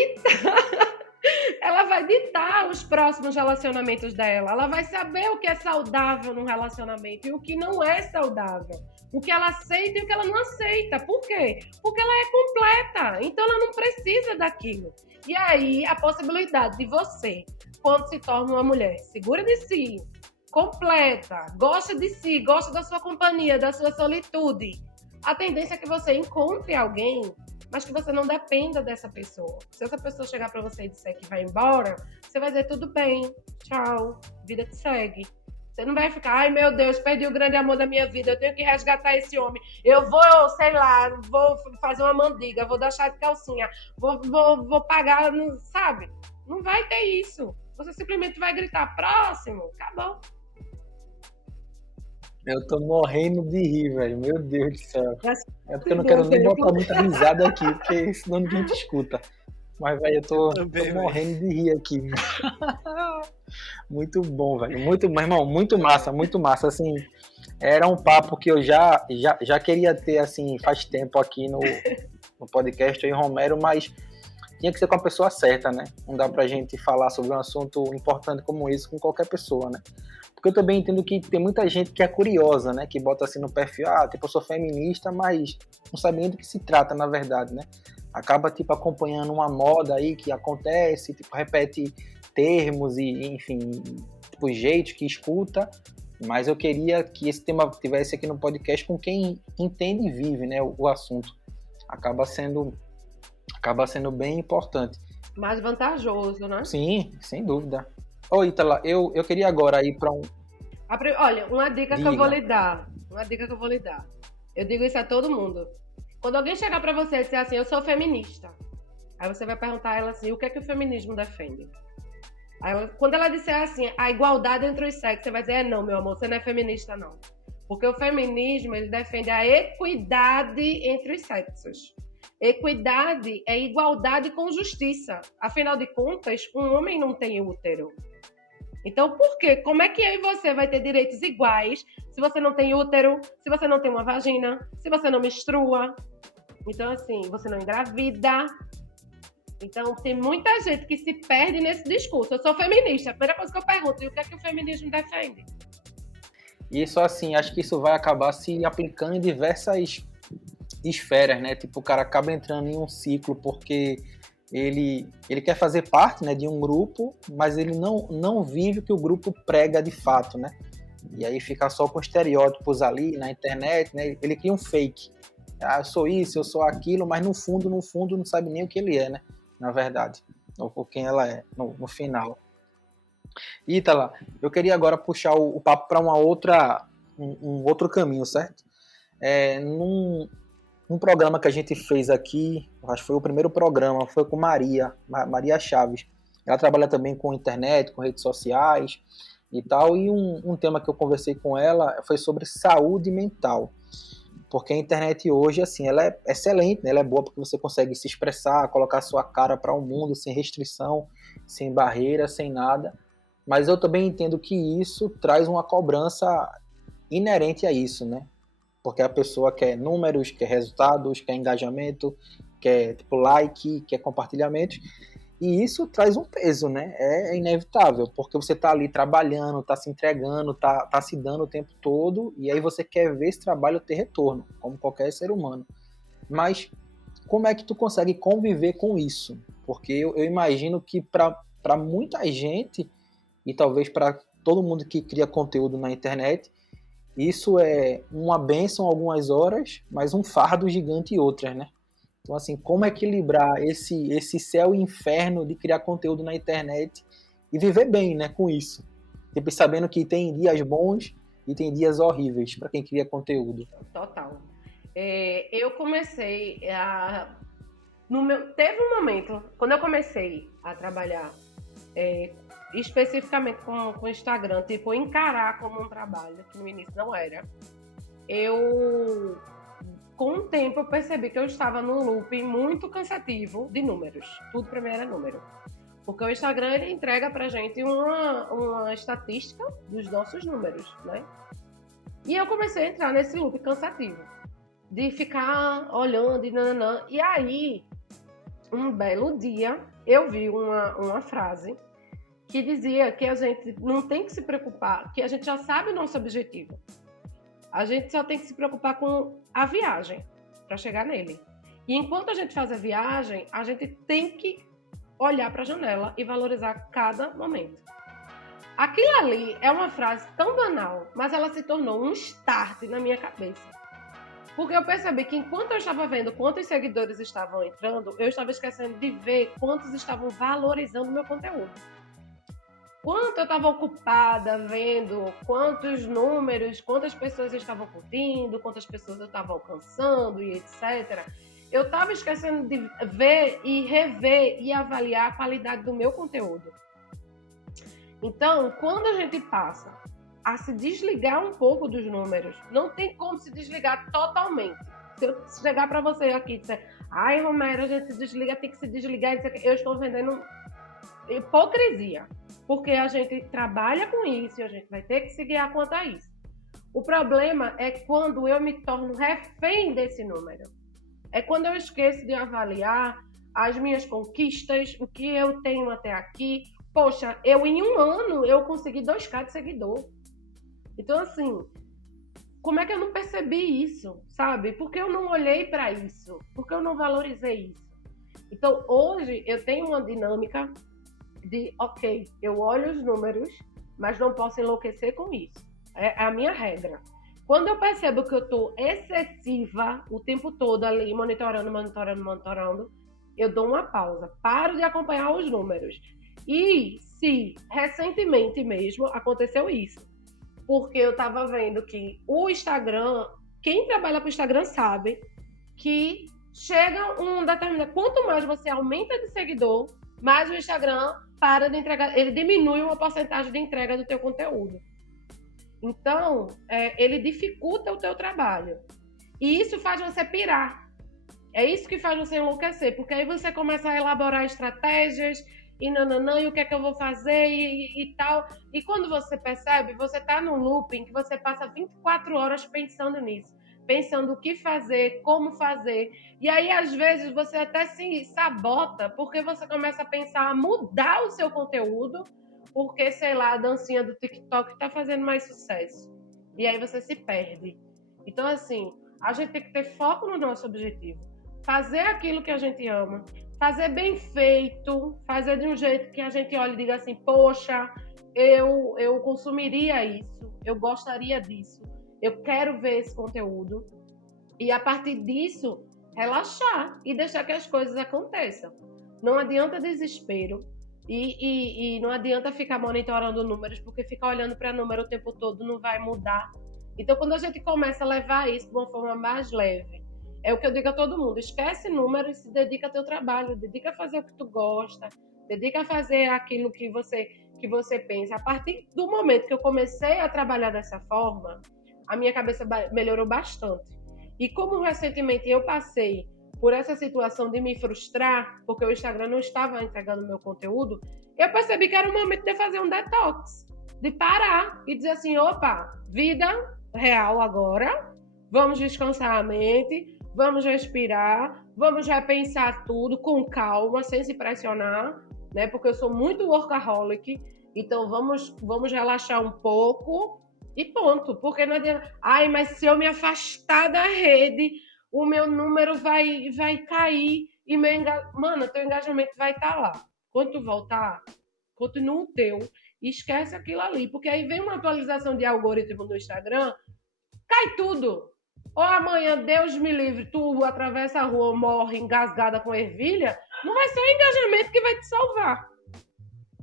ditar os próximos relacionamentos dela. Ela vai saber o que é saudável num relacionamento e o que não é saudável. O que ela aceita e o que ela não aceita. Por quê? Porque ela é completa. Então, ela não precisa daquilo. E aí, a possibilidade de você, quando se torna uma mulher segura de si, completa, gosta de si, gosta da sua companhia, da sua solitude, a tendência é que você encontre alguém, mas que você não dependa dessa pessoa. Se essa pessoa chegar para você e disser que vai embora, você vai dizer, tudo bem, tchau, vida te segue. Você não vai ficar, ai meu Deus, perdi o grande amor da minha vida, eu tenho que resgatar esse homem, eu vou, sei lá, vou fazer uma mandiga, vou dar chá de calcinha, vou pagar, sabe? Não vai ter isso. Você simplesmente vai gritar, próximo, acabou. Eu tô morrendo de rir, velho. Meu Deus do céu. É porque eu não quero nem botar muita risada aqui, porque senão ninguém te escuta. Mas, velho, eu tô morrendo de rir aqui. Muito bom, velho. Meu irmão, muito massa, muito massa. Assim, era um papo que eu já queria ter, assim, faz tempo aqui no podcast aí, Romero, mas tinha que ser com a pessoa certa, né? Não dá pra gente falar sobre um assunto importante como esse com qualquer pessoa, né? Porque eu também entendo que tem muita gente que é curiosa, né? Que bota assim no perfil, tipo, eu sou feminista, mas não sabe nem do que se trata, na verdade, né? Acaba, tipo, acompanhando uma moda aí que acontece, tipo, repete termos e, enfim, tipo, jeito que escuta. Mas eu queria que esse tema tivesse aqui no podcast com quem entende e vive, né? O assunto. Acaba sendo bem importante. Mais vantajoso, né? Sim, sem dúvida. Ô, Ítala, eu queria agora ir para um... Olha, uma dica que eu vou lhe dar. Eu digo isso a todo mundo. Quando alguém chegar para você e dizer assim, eu sou feminista, aí você vai perguntar a ela assim, o que é que o feminismo defende? Quando ela disser assim, a igualdade entre os sexos, você vai dizer, não, meu amor, você não é feminista, não. Porque o feminismo, ele defende a equidade entre os sexos. Equidade é igualdade com justiça. Afinal de contas, um homem não tem útero. Então, por quê? Como é que eu e você vai ter direitos iguais se você não tem útero, se você não tem uma vagina, se você não menstrua? Então, assim, você não engravida. Então, tem muita gente que se perde nesse discurso. Eu sou feminista. A primeira coisa que eu pergunto, e o que é que o feminismo defende? Isso, assim, acho que isso vai acabar se aplicando em diversas esferas, né? Tipo, o cara acaba entrando em um ciclo porque ele quer fazer parte, né, de um grupo, mas ele não vive o que o grupo prega de fato, né? E aí fica só com estereótipos ali na internet, né? Ele cria um fake. Ah, eu sou isso, eu sou aquilo, mas no fundo não sabe nem o que ele é, né? Na verdade, ou quem ela é, no final. Ítala, eu queria agora puxar o papo para um outro caminho, certo? Num programa que a gente fez aqui, acho que foi o primeiro programa, foi com Maria Chaves. Ela trabalha também com internet, com redes sociais e tal, e um tema que eu conversei com ela foi sobre saúde mental. Porque a internet hoje, assim, ela é excelente, né? Ela é boa porque você consegue se expressar, colocar sua cara para o mundo sem restrição, sem barreira, sem nada. Mas eu também entendo que isso traz uma cobrança inerente a isso, né? Porque a pessoa quer números, quer resultados, quer engajamento, quer tipo like, quer compartilhamento. E isso traz um peso, né? É inevitável, porque você tá ali trabalhando, tá se entregando, tá se dando o tempo todo, e aí você quer ver esse trabalho ter retorno, como qualquer ser humano. Mas como é que tu consegue conviver com isso? Porque eu imagino que para muita gente, e talvez para todo mundo que cria conteúdo na internet, isso é uma bênção algumas horas, mas um fardo gigante em outras, né? Então, assim, como equilibrar esse céu e inferno de criar conteúdo na internet e viver bem, né, com isso? Tipo, sabendo que tem dias bons e tem dias horríveis para quem cria conteúdo. Total. Eu comecei a... Teve um momento, quando eu comecei a trabalhar especificamente com o Instagram, tipo, encarar como um trabalho, que no início não era, com o tempo eu percebi que eu estava num loop muito cansativo de números. Tudo para mim era número. Porque o Instagram, ele entrega pra gente uma estatística dos nossos números, né? E eu comecei a entrar nesse loop cansativo, de ficar olhando e nananã. E aí, um belo dia, eu vi uma frase que dizia que a gente não tem que se preocupar, que a gente já sabe o nosso objetivo. A gente só tem que se preocupar com a viagem para chegar nele. E enquanto a gente faz a viagem, a gente tem que olhar para a janela e valorizar cada momento. Aquilo ali é uma frase tão banal, mas ela se tornou um start na minha cabeça. Porque eu percebi que enquanto eu estava vendo quantos seguidores estavam entrando, eu estava esquecendo de ver quantos estavam valorizando o meu conteúdo. Quanto eu estava ocupada vendo quantos números, quantas pessoas estavam curtindo, quantas pessoas eu estava alcançando e etc., eu estava esquecendo de ver e rever e avaliar a qualidade do meu conteúdo. Então, quando a gente passa a se desligar um pouco dos números, não tem como se desligar totalmente. Se eu chegar para você aqui e dizer, ai, Romero, a gente se desliga, tem que se desligar, eu estou vendendo hipocrisia. Porque a gente trabalha com isso e a gente vai ter que se guiar quanto a isso. O problema é quando eu me torno refém desse número. É quando eu esqueço de avaliar as minhas conquistas, o que eu tenho até aqui. Poxa, em um ano eu consegui 2K de seguidor. Então, assim, como é que eu não percebi isso, sabe? Porque eu não olhei para isso, porque eu não valorizei isso. Então, hoje eu tenho uma dinâmica de, ok, eu olho os números, mas não posso enlouquecer com isso. É a minha regra. Quando eu percebo que eu estou excessiva o tempo todo ali, monitorando, eu dou uma pausa, paro de acompanhar os números. E se recentemente mesmo aconteceu isso, porque eu estava vendo que o Instagram, quem trabalha com o Instagram sabe que chega um determinado... Quanto mais você aumenta de seguidor, mais o Instagram para de entregar, ele diminui uma porcentagem de entrega do teu conteúdo. Então, ele dificulta o teu trabalho. E isso faz você pirar. É isso que faz você enlouquecer, porque aí você começa a elaborar estratégias e nananã, e o que é que eu vou fazer e tal. E quando você percebe, você está num looping que você passa 24 horas pensando nisso. Pensando o que fazer, como fazer. E aí, às vezes, você até se sabota, porque você começa a pensar a mudar o seu conteúdo, porque, sei lá, a dancinha do TikTok está fazendo mais sucesso. E aí você se perde. Então, assim, a gente tem que ter foco no nosso objetivo. Fazer aquilo que a gente ama. Fazer bem feito. Fazer de um jeito que a gente olhe e diga assim, poxa, eu consumiria isso. Eu gostaria disso. Eu quero ver esse conteúdo e, a partir disso, relaxar e deixar que as coisas aconteçam. Não adianta desespero e não adianta ficar monitorando números, porque ficar olhando para número o tempo todo não vai mudar. Então, quando a gente começa a levar isso de uma forma mais leve, é o que eu digo a todo mundo, esquece números e se dedica ao teu trabalho, dedica a fazer o que tu gosta, dedica a fazer aquilo que você pensa. A partir do momento que eu comecei a trabalhar dessa forma, a minha cabeça melhorou bastante. E como recentemente eu passei por essa situação de me frustrar, porque o Instagram não estava entregando meu conteúdo, eu percebi que era o momento de fazer um detox, de parar e dizer assim, opa, vida real agora, vamos descansar a mente, vamos respirar, vamos repensar tudo com calma, sem se pressionar, né? Porque eu sou muito workaholic, então vamos relaxar um pouco e ponto. Porque não adianta, mas se eu me afastar da rede, o meu número vai cair e mano, teu engajamento vai estar lá. Quando tu voltar, continua o teu e esquece aquilo ali, porque aí vem uma atualização de algoritmo no Instagram, cai tudo. Ou amanhã, Deus me livre, tu atravessa a rua, morre engasgada com ervilha, não vai ser o engajamento que vai te salvar.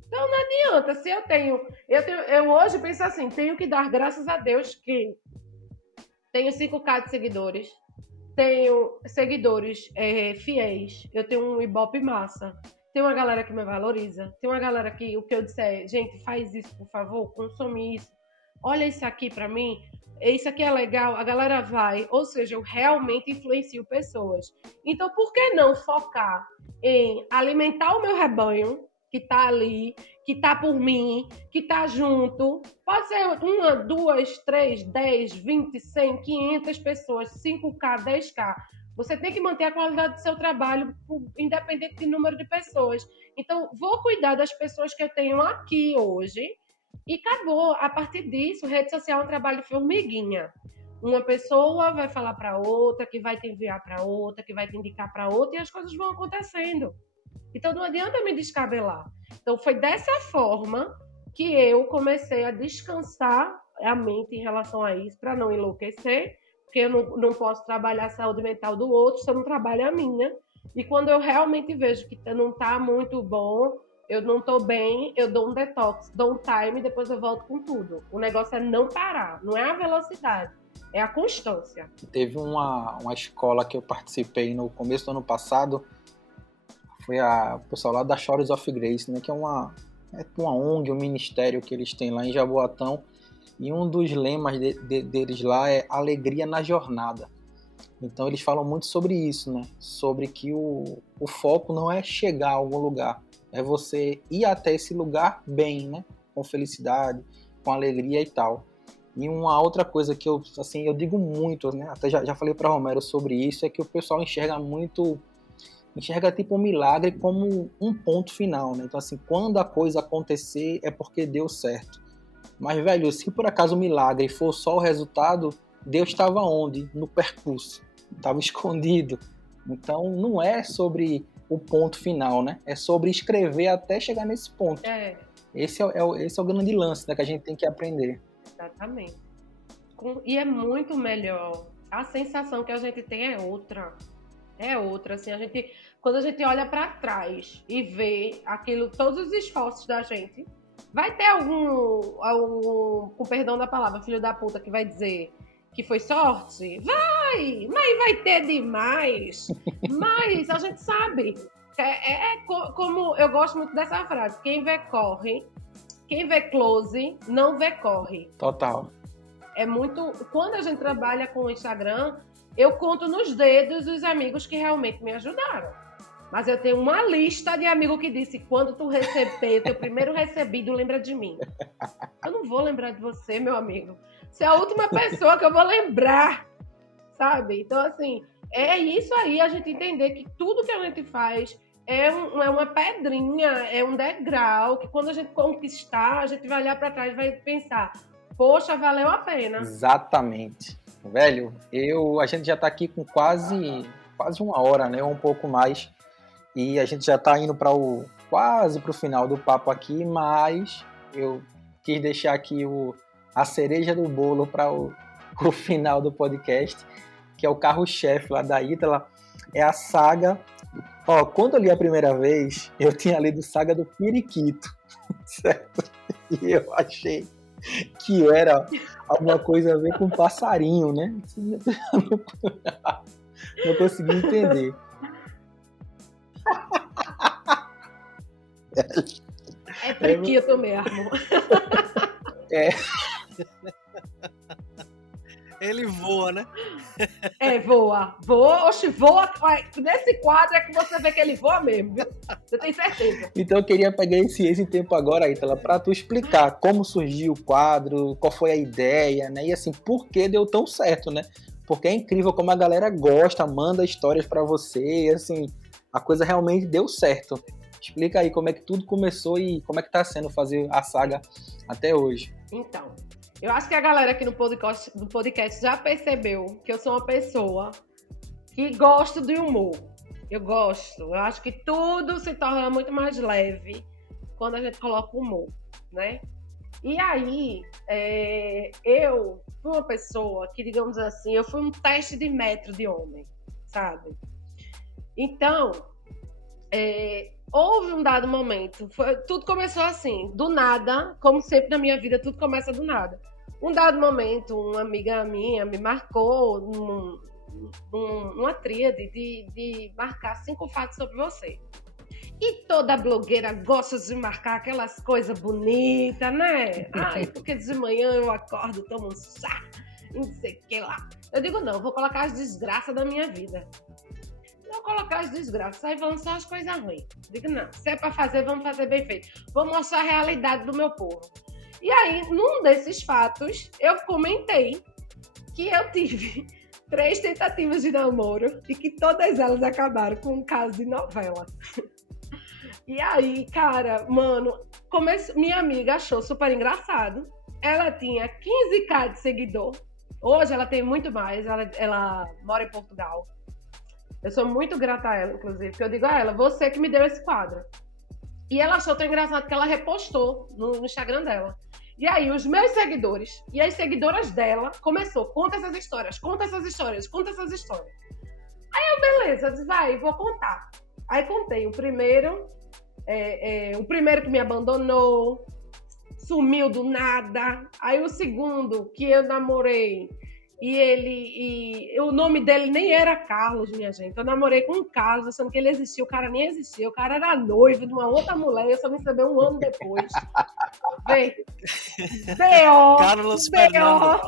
Então não adianta. Se eu hoje penso assim, tenho que dar graças a Deus que tenho 5K de seguidores, tenho seguidores fiéis, eu tenho um Ibope massa, tem uma galera que me valoriza, tem uma galera que o que eu disser, gente, faz isso, por favor, consome isso, olha isso aqui pra mim, isso aqui é legal, a galera vai, ou seja, eu realmente influencio pessoas. Então, por que não focar em alimentar o meu rebanho, que tá ali, que tá por mim, que tá junto, pode ser 1, 2, 3, 10, 20, 100, 500 pessoas, 5K, 10K. Você tem que manter a qualidade do seu trabalho, independente do número de pessoas. Então, vou cuidar das pessoas que eu tenho aqui hoje e acabou. A partir disso, rede social é um trabalho de formiguinha. Uma pessoa vai falar para outra, que vai te enviar para outra, que vai te indicar para outra, e as coisas vão acontecendo. Então, não adianta me descabelar. Então, foi dessa forma que eu comecei a descansar a mente em relação a isso, para não enlouquecer, porque eu não posso trabalhar a saúde mental do outro se eu não trabalho a minha. E quando eu realmente vejo que não está muito bom, eu não estou bem, eu dou um detox, dou um time e depois eu volto com tudo. O negócio é não parar, não é a velocidade, é a constância. Teve uma escola que eu participei no começo do ano passado, foi o pessoal lá da Shores of Grace, né, que é uma ONG, um ministério que eles têm lá em Jaboatão, e um dos lemas deles lá é alegria na jornada. Então eles falam muito sobre isso, né, sobre que o foco não é chegar a algum lugar, é você ir até esse lugar bem, né, com felicidade, com alegria e tal. E uma outra coisa que eu digo muito, né, até já falei para Romero sobre isso, é que o pessoal enxerga tipo um milagre como um ponto final, né? Então, assim, quando a coisa acontecer é porque deu certo. Mas, velho, se por acaso o milagre for só o resultado, Deus estava onde? No percurso. Estava escondido. Então, não é sobre o ponto final, né? É sobre escrever até chegar nesse ponto. Esse é o grande lance, né, que a gente tem que aprender. Exatamente. E é muito melhor. A sensação que a gente tem é outra. Assim, quando a gente olha para trás e vê aquilo, todos os esforços da gente, vai ter algum, com perdão da palavra, filho da puta, que vai dizer que foi sorte? Mas vai ter demais. Mas a gente sabe. Como eu gosto muito dessa frase, quem vê corre, quem vê close, não vê corre. Total. É muito... Quando a gente trabalha com o Instagram, eu conto nos dedos os amigos que realmente me ajudaram. Mas eu tenho uma lista de amigos que disse, quando tu receber teu primeiro recebido, lembra de mim. Eu não vou lembrar de você, meu amigo. Você é a última pessoa que eu vou lembrar, sabe? Então, assim, é isso aí, a gente entender que tudo que a gente faz é uma pedrinha, é um degrau, que quando a gente conquistar, a gente vai olhar para trás e vai pensar, poxa, valeu a pena. Exatamente. Velho, a gente já tá aqui com quase 1 hora, né? Um pouco mais. E a gente já tá indo quase pro final do papo aqui, mas eu quis deixar aqui a cereja do bolo para o final do podcast, que é o carro-chefe lá da Ítala, é a saga. Quando eu li a primeira vez, eu tinha lido Saga do Periquito, certo? E eu achei que era alguma coisa a ver com passarinho, né? Não consegui entender. É periquito mesmo. Ele voa, né? Voa. Oxe, voa. Nesse quadro é que você vê que ele voa mesmo, viu? Você tem certeza. Então eu queria pegar esse tempo agora, Ítala, para tu explicar como surgiu o quadro, qual foi a ideia, né? E assim, por que deu tão certo, né? porque é incrível como a galera gosta, manda histórias pra você, e assim, a coisa realmente deu certo. Explica aí como é que tudo começou e como é que tá sendo fazer a saga até hoje. Então, eu acho que a galera aqui no podcast já percebeu que eu sou uma pessoa que gosta de humor. Eu gosto. Eu acho que tudo se torna muito mais leve quando a gente coloca humor, né? E aí, eu fui uma pessoa que, digamos assim, eu fui um teste de metro de homem, sabe? Então, houve um dado momento, tudo começou assim, do nada, como sempre na minha vida, tudo começa do nada. Um dado momento, uma amiga minha me marcou numa tríade de marcar 5 fatos sobre você. E toda blogueira gosta de marcar aquelas coisas bonitas, né? Ai, porque de manhã eu acordo, tomo um chá, não sei o que lá. Eu digo, não, vou colocar as desgraças da minha vida. Não colocar as desgraças, aí vão só as coisas ruins. Digo, não, se é pra fazer, vamos fazer bem feito. Vou mostrar a realidade do meu povo. E aí, num desses fatos, eu comentei que eu tive 3 tentativas de namoro e que todas elas acabaram com um caso de novela. E aí, cara, mano, minha amiga achou super engraçado. Ela tinha 15k de seguidor. Hoje ela tem muito mais, ela mora em Portugal. Eu sou muito grata a ela, inclusive, porque eu digo a ela, você que me deu esse quadro. E ela achou tão engraçado que ela repostou no Instagram dela. E aí, os meus seguidores e as seguidoras dela começou, conta essas histórias, conta essas histórias, conta essas histórias. Aí eu, beleza, disse, vai, vou contar. Aí contei o primeiro que me abandonou, sumiu do nada. Aí o segundo, que eu namorei, e o nome dele nem era Carlos, minha gente. Eu namorei com o Carlos, achando que ele existia, o cara nem existia. O cara era noivo de uma outra mulher, eu só me sabia um ano depois. Vem. B.O. Carlos Fernando.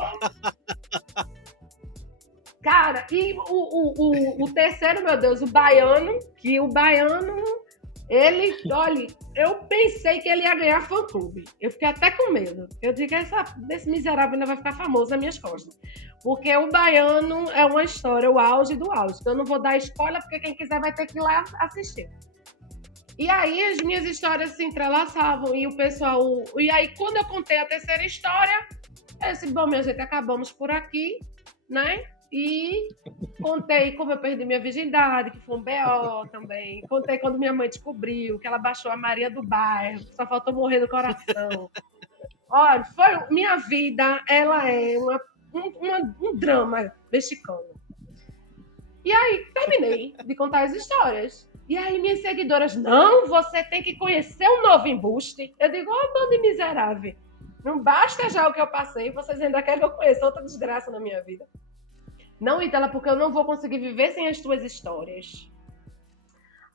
Cara, e o terceiro, meu Deus, o baiano, ele, olha, eu pensei que ele ia ganhar fã-clube. Eu fiquei até com medo. Eu digo, esse miserável ainda vai ficar famoso nas minhas costas. Porque o baiano é uma história, o auge do auge. Então eu não vou dar spoiler, porque quem quiser vai ter que ir lá assistir. E aí as minhas histórias se entrelaçavam e o pessoal... E aí quando eu contei a terceira história, eu disse, bom, minha gente, acabamos por aqui, né? E contei como eu perdi minha virgindade, que foi um BO também. Contei quando minha mãe descobriu que ela baixou a Maria do bairro, só faltou morrer do coração. Olha, minha vida, ela é um drama mexicano. E aí, terminei de contar as histórias. E aí, minhas seguidoras, não, você tem que conhecer um novo embuste. Eu digo, bando de miserável. Não basta já o que eu passei, vocês ainda querem que eu conheça outra desgraça na minha vida. Não, Ítala, porque eu não vou conseguir viver sem as tuas histórias.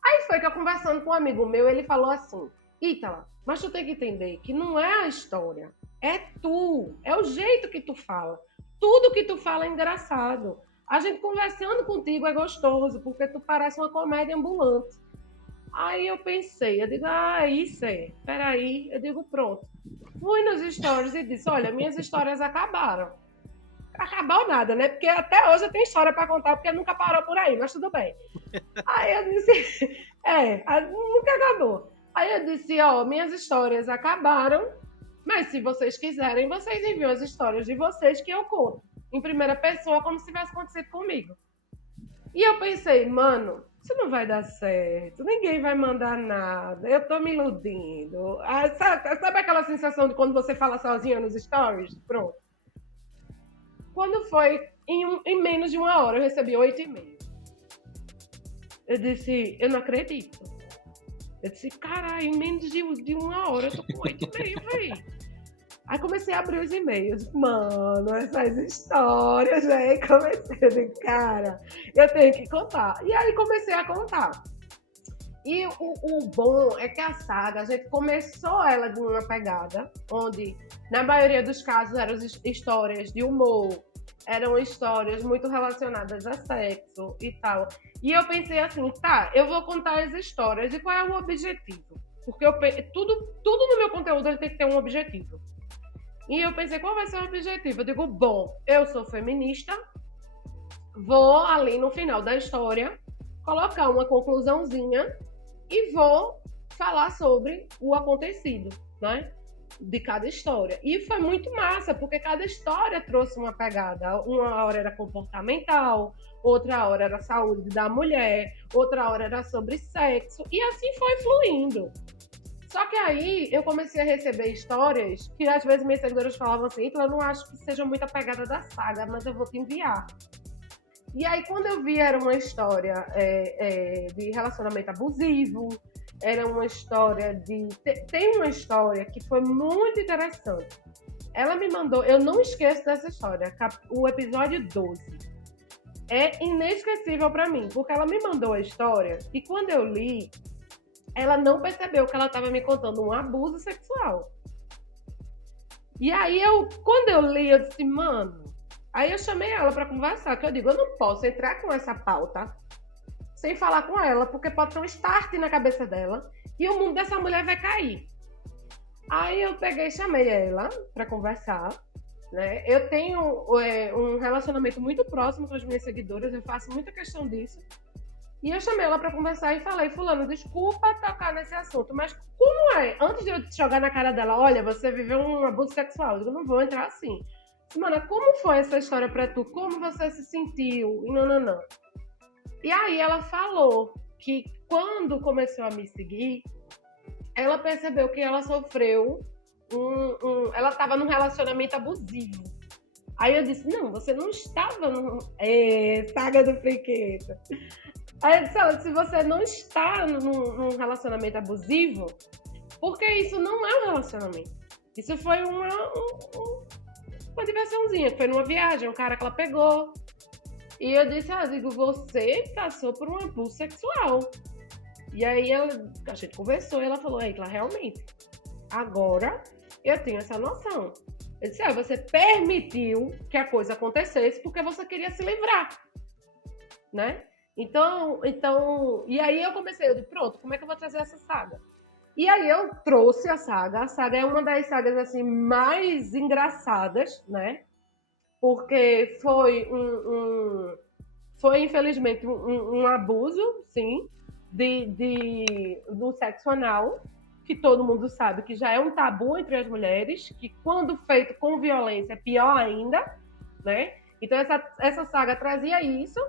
Aí foi que eu conversando com um amigo meu, ele falou assim, Ítala, mas tu tem que entender que não é a história, é tu, é o jeito que tu fala. Tudo que tu fala é engraçado. A gente conversando contigo é gostoso, porque tu parece uma comédia ambulante. Aí eu pensei, eu digo, isso é, peraí, eu digo, pronto. Fui nos stories e disse, olha, minhas histórias acabaram. Acabou nada, né? Porque até hoje eu tenho história para contar, porque nunca parou por aí, mas tudo bem. Aí eu disse, nunca acabou. Aí eu disse, minhas histórias acabaram, mas se vocês quiserem, vocês enviam as histórias de vocês que eu conto. Em primeira pessoa, como se tivesse acontecido comigo. E eu pensei, mano, isso não vai dar certo, ninguém vai mandar nada, eu tô me iludindo. Sabe aquela sensação de quando você fala sozinha nos stories? Pronto. Quando foi, em menos de 1 hora, eu recebi 8,5. Eu disse, eu não acredito. Eu disse, caralho, em menos de 1 hora, eu tô com 8,5, velho. Aí comecei a abrir os e-mails. Mano, essas histórias, velho. Comecei a dizer, cara, eu tenho que contar. E aí comecei a contar. E o bom é que a saga, a gente começou ela de uma pegada, onde, na maioria dos casos, eram histórias de humor, eram histórias muito relacionadas a sexo e tal. E eu pensei assim, eu vou contar as histórias, e qual é o objetivo? Porque tudo no meu conteúdo ele tem que ter um objetivo. E eu pensei, qual vai ser o objetivo? Eu digo, bom, eu sou feminista, vou ali no final da história colocar uma conclusãozinha e vou falar sobre o acontecido, né? De cada história. E foi muito massa, porque cada história trouxe uma pegada. Uma hora era comportamental, outra hora era saúde da mulher, outra hora era sobre sexo, e assim foi fluindo. Só que aí eu comecei a receber histórias que às vezes meus seguidores falavam assim: eu não acho que seja muito a pegada da saga, mas eu vou te enviar. E aí, quando eu vi, era uma história de relacionamento abusivo, era uma história de... Tem uma história que foi muito interessante. Ela me mandou... Eu não esqueço dessa história, o episódio 12. É inesquecível para mim, porque ela me mandou a história e quando eu li, ela não percebeu que ela estava me contando um abuso sexual. E aí, quando eu li, eu disse, mano... Aí eu chamei ela para conversar, que eu digo, eu não posso entrar com essa pauta sem falar com ela, porque pode ter um start na cabeça dela e o mundo dessa mulher vai cair. Aí eu peguei e chamei ela para conversar, né? Eu tenho um relacionamento muito próximo com as minhas seguidoras, eu faço muita questão disso. E eu chamei ela para conversar e falei, fulano, desculpa tocar nesse assunto, mas como é? Antes de eu jogar na cara dela, olha, você viveu um abuso sexual, eu não vou entrar assim. Mano, como foi essa história pra tu? Como você se sentiu? E não. E aí ela falou que quando começou a me seguir, ela percebeu que ela sofreu ela estava num relacionamento abusivo. Aí eu disse, não, você não estava no... saga do Friqueta. Aí eu disse, se você não está num relacionamento abusivo, porque isso não é um relacionamento. Isso foi uma diversãozinha, foi numa viagem, um cara que ela pegou. E eu disse, você passou por um abuso sexual. E aí a gente conversou e ela falou, Eikla, realmente, agora eu tenho essa noção. Eu disse, você permitiu que a coisa acontecesse porque você queria se livrar, né? Então, e aí eu comecei, eu disse, pronto, como é que eu vou trazer essa saga? E aí eu trouxe a saga é uma das sagas assim, mais engraçadas, né? Porque foi infelizmente um abuso, sim, do sexo anal, que todo mundo sabe que já é um tabu entre as mulheres, que quando feito com violência é pior ainda, né? Então essa saga trazia isso.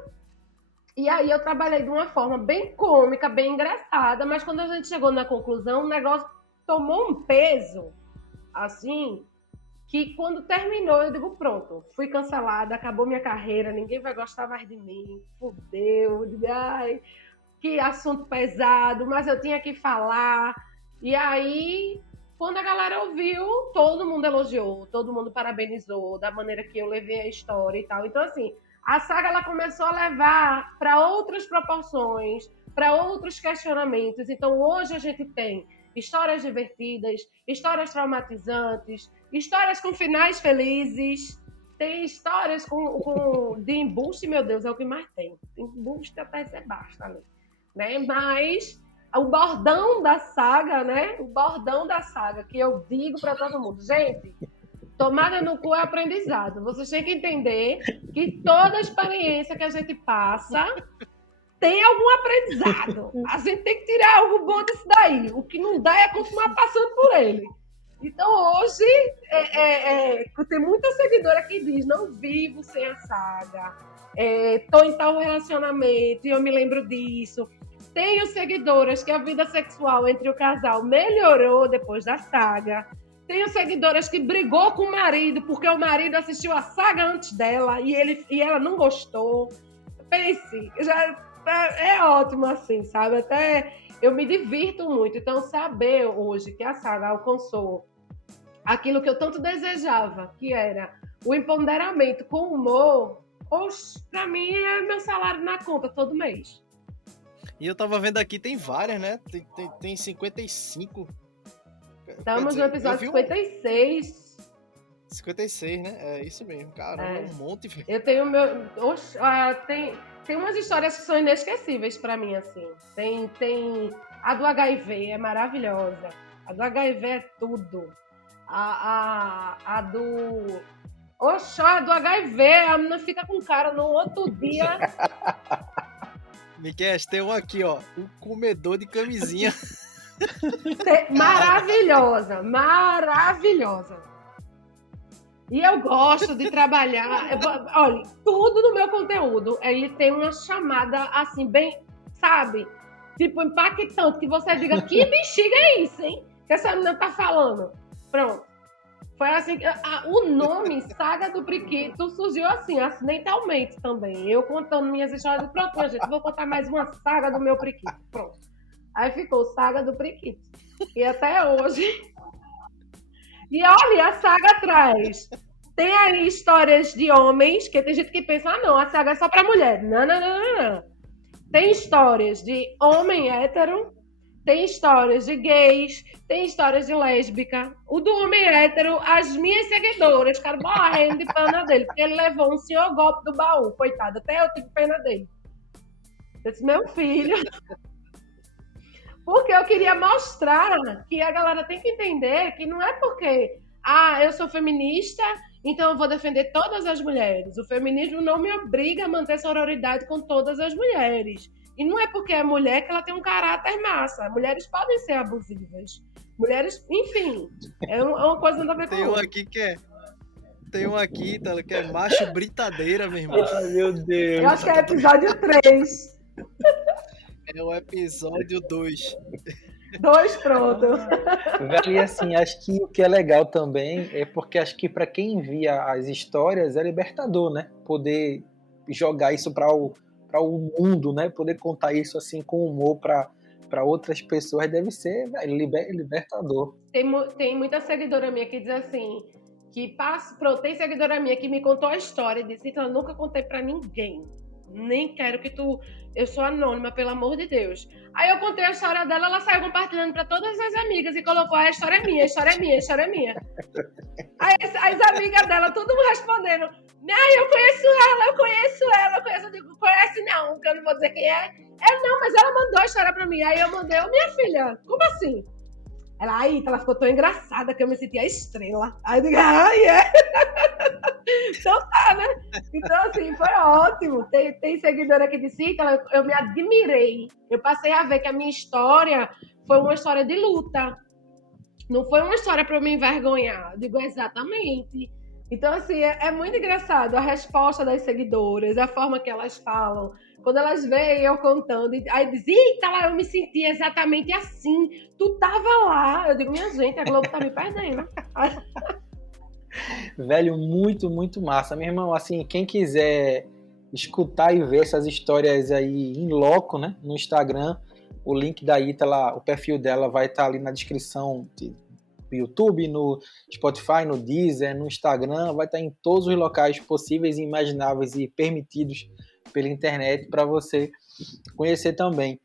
E aí eu trabalhei de uma forma bem cômica, bem engraçada, mas quando a gente chegou na conclusão, o negócio tomou um peso, assim, que quando terminou, eu digo, pronto, fui cancelada, acabou minha carreira, ninguém vai gostar mais de mim, fudeu, ai, que assunto pesado, mas eu tinha que falar. E aí, quando a galera ouviu, todo mundo elogiou, todo mundo parabenizou da maneira que eu levei a história e tal. Então, assim, a saga ela começou a levar para outras proporções, para outros questionamentos. Então, hoje a gente tem histórias divertidas, histórias traumatizantes, histórias com finais felizes, tem histórias de embuste, meu Deus, é o que mais tem. Embuste até ser basta ali, né? Mas o bordão da saga, né? O bordão da saga que eu digo para todo mundo, gente, tomada no cu é aprendizado. Vocês têm que entender que toda experiência que a gente passa tem algum aprendizado. A gente tem que tirar algo bom disso daí. O que não dá é continuar passando por ele. Então, hoje, tem muita seguidora que diz, não vivo sem a saga. Tô em tal relacionamento e eu me lembro disso. Tenho seguidoras que a vida sexual entre o casal melhorou depois da saga. Tenho seguidoras que brigou com o marido porque o marido assistiu a saga antes dela e ela não gostou. Pense, é ótimo assim, sabe? Até eu me divirto muito. Então, saber hoje que a saga alcançou aquilo que eu tanto desejava, que era o empoderamento com humor, pra mim é meu salário na conta todo mês. E eu tava vendo aqui, tem várias, né? Tem 55. Estamos no episódio 56. 56, né? É isso mesmo. Caramba, é um monte, velho. Eu tenho meu... Tem umas histórias que são inesquecíveis pra mim, assim. Tem a do HIV, é maravilhosa. A do HIV é tudo. A Oxó, do HIV, a menina fica com cara no outro dia. Miquel, tem um aqui, ó. Um comedor de camisinha. Maravilhosa, maravilhosa. E eu gosto de trabalhar. Olha, tudo no meu conteúdo, ele tem uma chamada assim, bem, sabe? Tipo, impactante, que você diga, que bexiga é isso, hein? Que essa menina tá falando. Pronto. Foi assim, o nome Saga do Priquito surgiu assim, acidentalmente também. Eu contando minhas histórias, pronto, minha gente, vou contar mais uma saga do meu Priquito. Pronto. Aí ficou Saga do Priquito. E até hoje. E olha, a saga atrás. Tem aí histórias de homens, que tem gente que pensa, não, a saga é só pra mulher. Não, não, não, não, não. Tem histórias de homem hétero, tem histórias de gays, tem histórias de lésbica. O do homem hétero, as minhas seguidoras ficaram morrendo de pena dele, porque ele levou um senhor golpe do baú, coitado. Até eu tive pena dele. Eu disse, meu filho. Porque eu queria mostrar que a galera tem que entender que não é porque eu sou feminista, então eu vou defender todas as mulheres. O feminismo não me obriga a manter sororidade com todas as mulheres. E não é porque é mulher que ela tem um caráter massa. Mulheres podem ser abusivas. Mulheres, enfim, é uma coisa nada a ver com Tem um aqui que é. Tem um aqui, Ítalo, que é macho britadeira, meu irmão. Ai, meu Deus. Eu acho que é episódio 3. É o episódio 2. 2, pronto. Velho, e assim, acho que o que é legal também é porque acho que para quem envia as histórias é libertador, né? Poder jogar isso para o mundo, né? Poder contar isso assim com humor para outras pessoas deve ser, velho, libertador. Tem muita seguidora minha que diz assim, tem seguidora minha que me contou a história e disse, então eu nunca contei para ninguém. Nem quero que eu sou anônima, pelo amor de Deus. Aí eu contei a história dela, ela saiu compartilhando para todas as amigas e colocou, a história é minha, a história é minha, a história é minha. Aí as amigas dela, tudo respondendo, eu conheço ela. Eu digo, conhece não, que eu não vou dizer quem é. Não, mas ela mandou a história para mim. Aí eu mandei, minha filha, como assim? Ela ficou tão engraçada que eu me senti a estrela. Aí eu digo, Então tá, né? Então, assim, foi ótimo. Tem seguidora que disse, então, eu me admirei. Eu passei a ver que a minha história foi uma história de luta. Não foi uma história para eu me envergonhar. Eu digo, exatamente. Então, assim, é muito engraçado a resposta das seguidoras, a forma que elas falam. Quando elas veem eu contando, aí dizem, eita, lá eu me senti exatamente assim. Tu tava lá. Eu digo, minha gente, a Globo tá me perdendo. Velho, muito, muito massa. Meu irmão, assim, quem quiser escutar e ver essas histórias aí em loco, né, no Instagram, o link da Ítala, o perfil dela vai estar ali na descrição do YouTube, no Spotify, no Deezer, no Instagram, vai estar em todos os locais possíveis e imagináveis e permitidos pela internet para você conhecer também.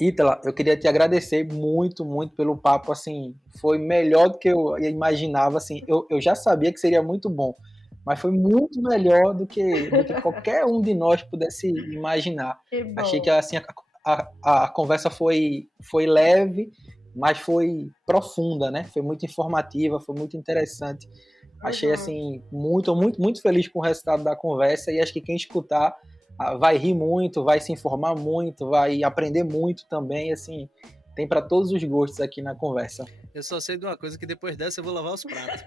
Ítala, eu queria te agradecer muito, muito pelo papo, assim, foi melhor do que eu imaginava, assim, eu já sabia que seria muito bom, mas foi muito melhor do que qualquer um de nós pudesse imaginar. Achei que, assim, a conversa foi leve, mas foi profunda, né? Foi muito informativa, foi muito interessante. Achei, assim, muito, muito, muito feliz com o resultado da conversa e acho que quem escutar vai rir muito, vai se informar muito, vai aprender muito também, assim, tem para todos os gostos aqui na conversa. Eu só sei de uma coisa, que depois dessa eu vou lavar os pratos.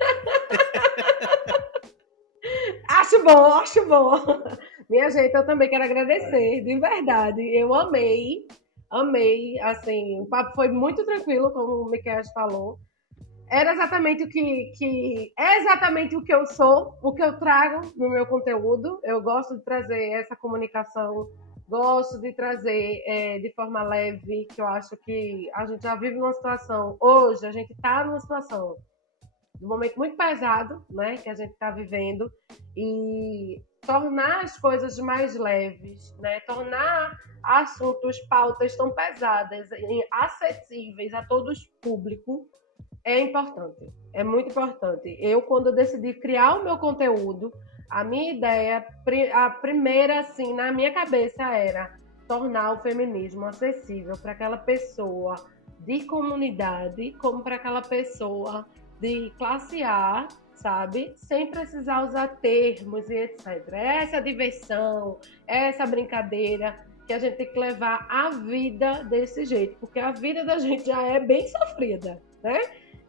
Acho bom. Minha gente, eu também quero agradecer, de verdade, eu amei, assim, o papo foi muito tranquilo, como o Miquel falou. Era exatamente é exatamente o que eu sou, o que eu trago no meu conteúdo. Eu gosto de trazer essa comunicação, gosto de trazer de forma leve, que eu acho que a gente já vive numa situação, hoje a gente está numa situação de um momento muito pesado, né, que a gente está vivendo, e tornar as coisas mais leves, né, tornar assuntos, pautas tão pesadas, acessíveis a todos público, é importante, é muito importante. Quando eu decidi criar o meu conteúdo, a minha ideia, a primeira, assim, na minha cabeça era tornar o feminismo acessível para aquela pessoa de comunidade, como para aquela pessoa de classe A, sabe? Sem precisar usar termos e etc. É essa diversão, é essa brincadeira que a gente tem que levar a vida desse jeito, porque a vida da gente já é bem sofrida, né?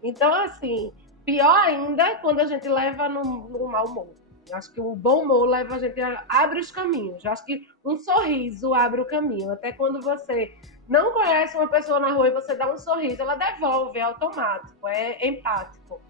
Então, assim, pior ainda quando a gente leva no mau humor. Eu acho que o bom humor leva a gente abre os caminhos. Eu acho que um sorriso abre o caminho. Até quando você não conhece uma pessoa na rua e você dá um sorriso, ela devolve, é automático, é empático.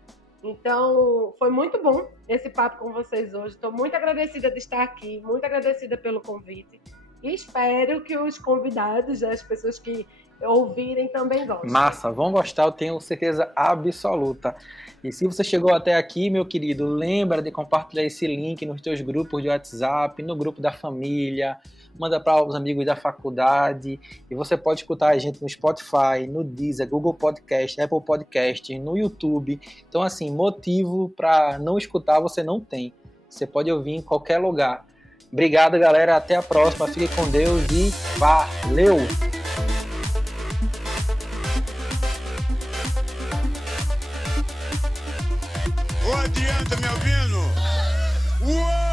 Então, foi muito bom esse papo com vocês hoje. Estou muito agradecida de estar aqui, muito agradecida pelo convite. E espero que os convidados, as pessoas que ouvirem, também gostem. Massa, vão gostar, eu tenho certeza absoluta. E se você chegou até aqui, meu querido, lembra de compartilhar esse link nos teus grupos de WhatsApp, no grupo da família, manda para os amigos da faculdade. E você pode escutar a gente no Spotify, no Deezer, Google Podcast, Apple Podcast, no YouTube. Então, assim, motivo para não escutar você não tem. Você pode ouvir em qualquer lugar. Obrigado, galera. Até a próxima. Fique com Deus e valeu! Ô, Adriano, tá me ouvindo? Uou!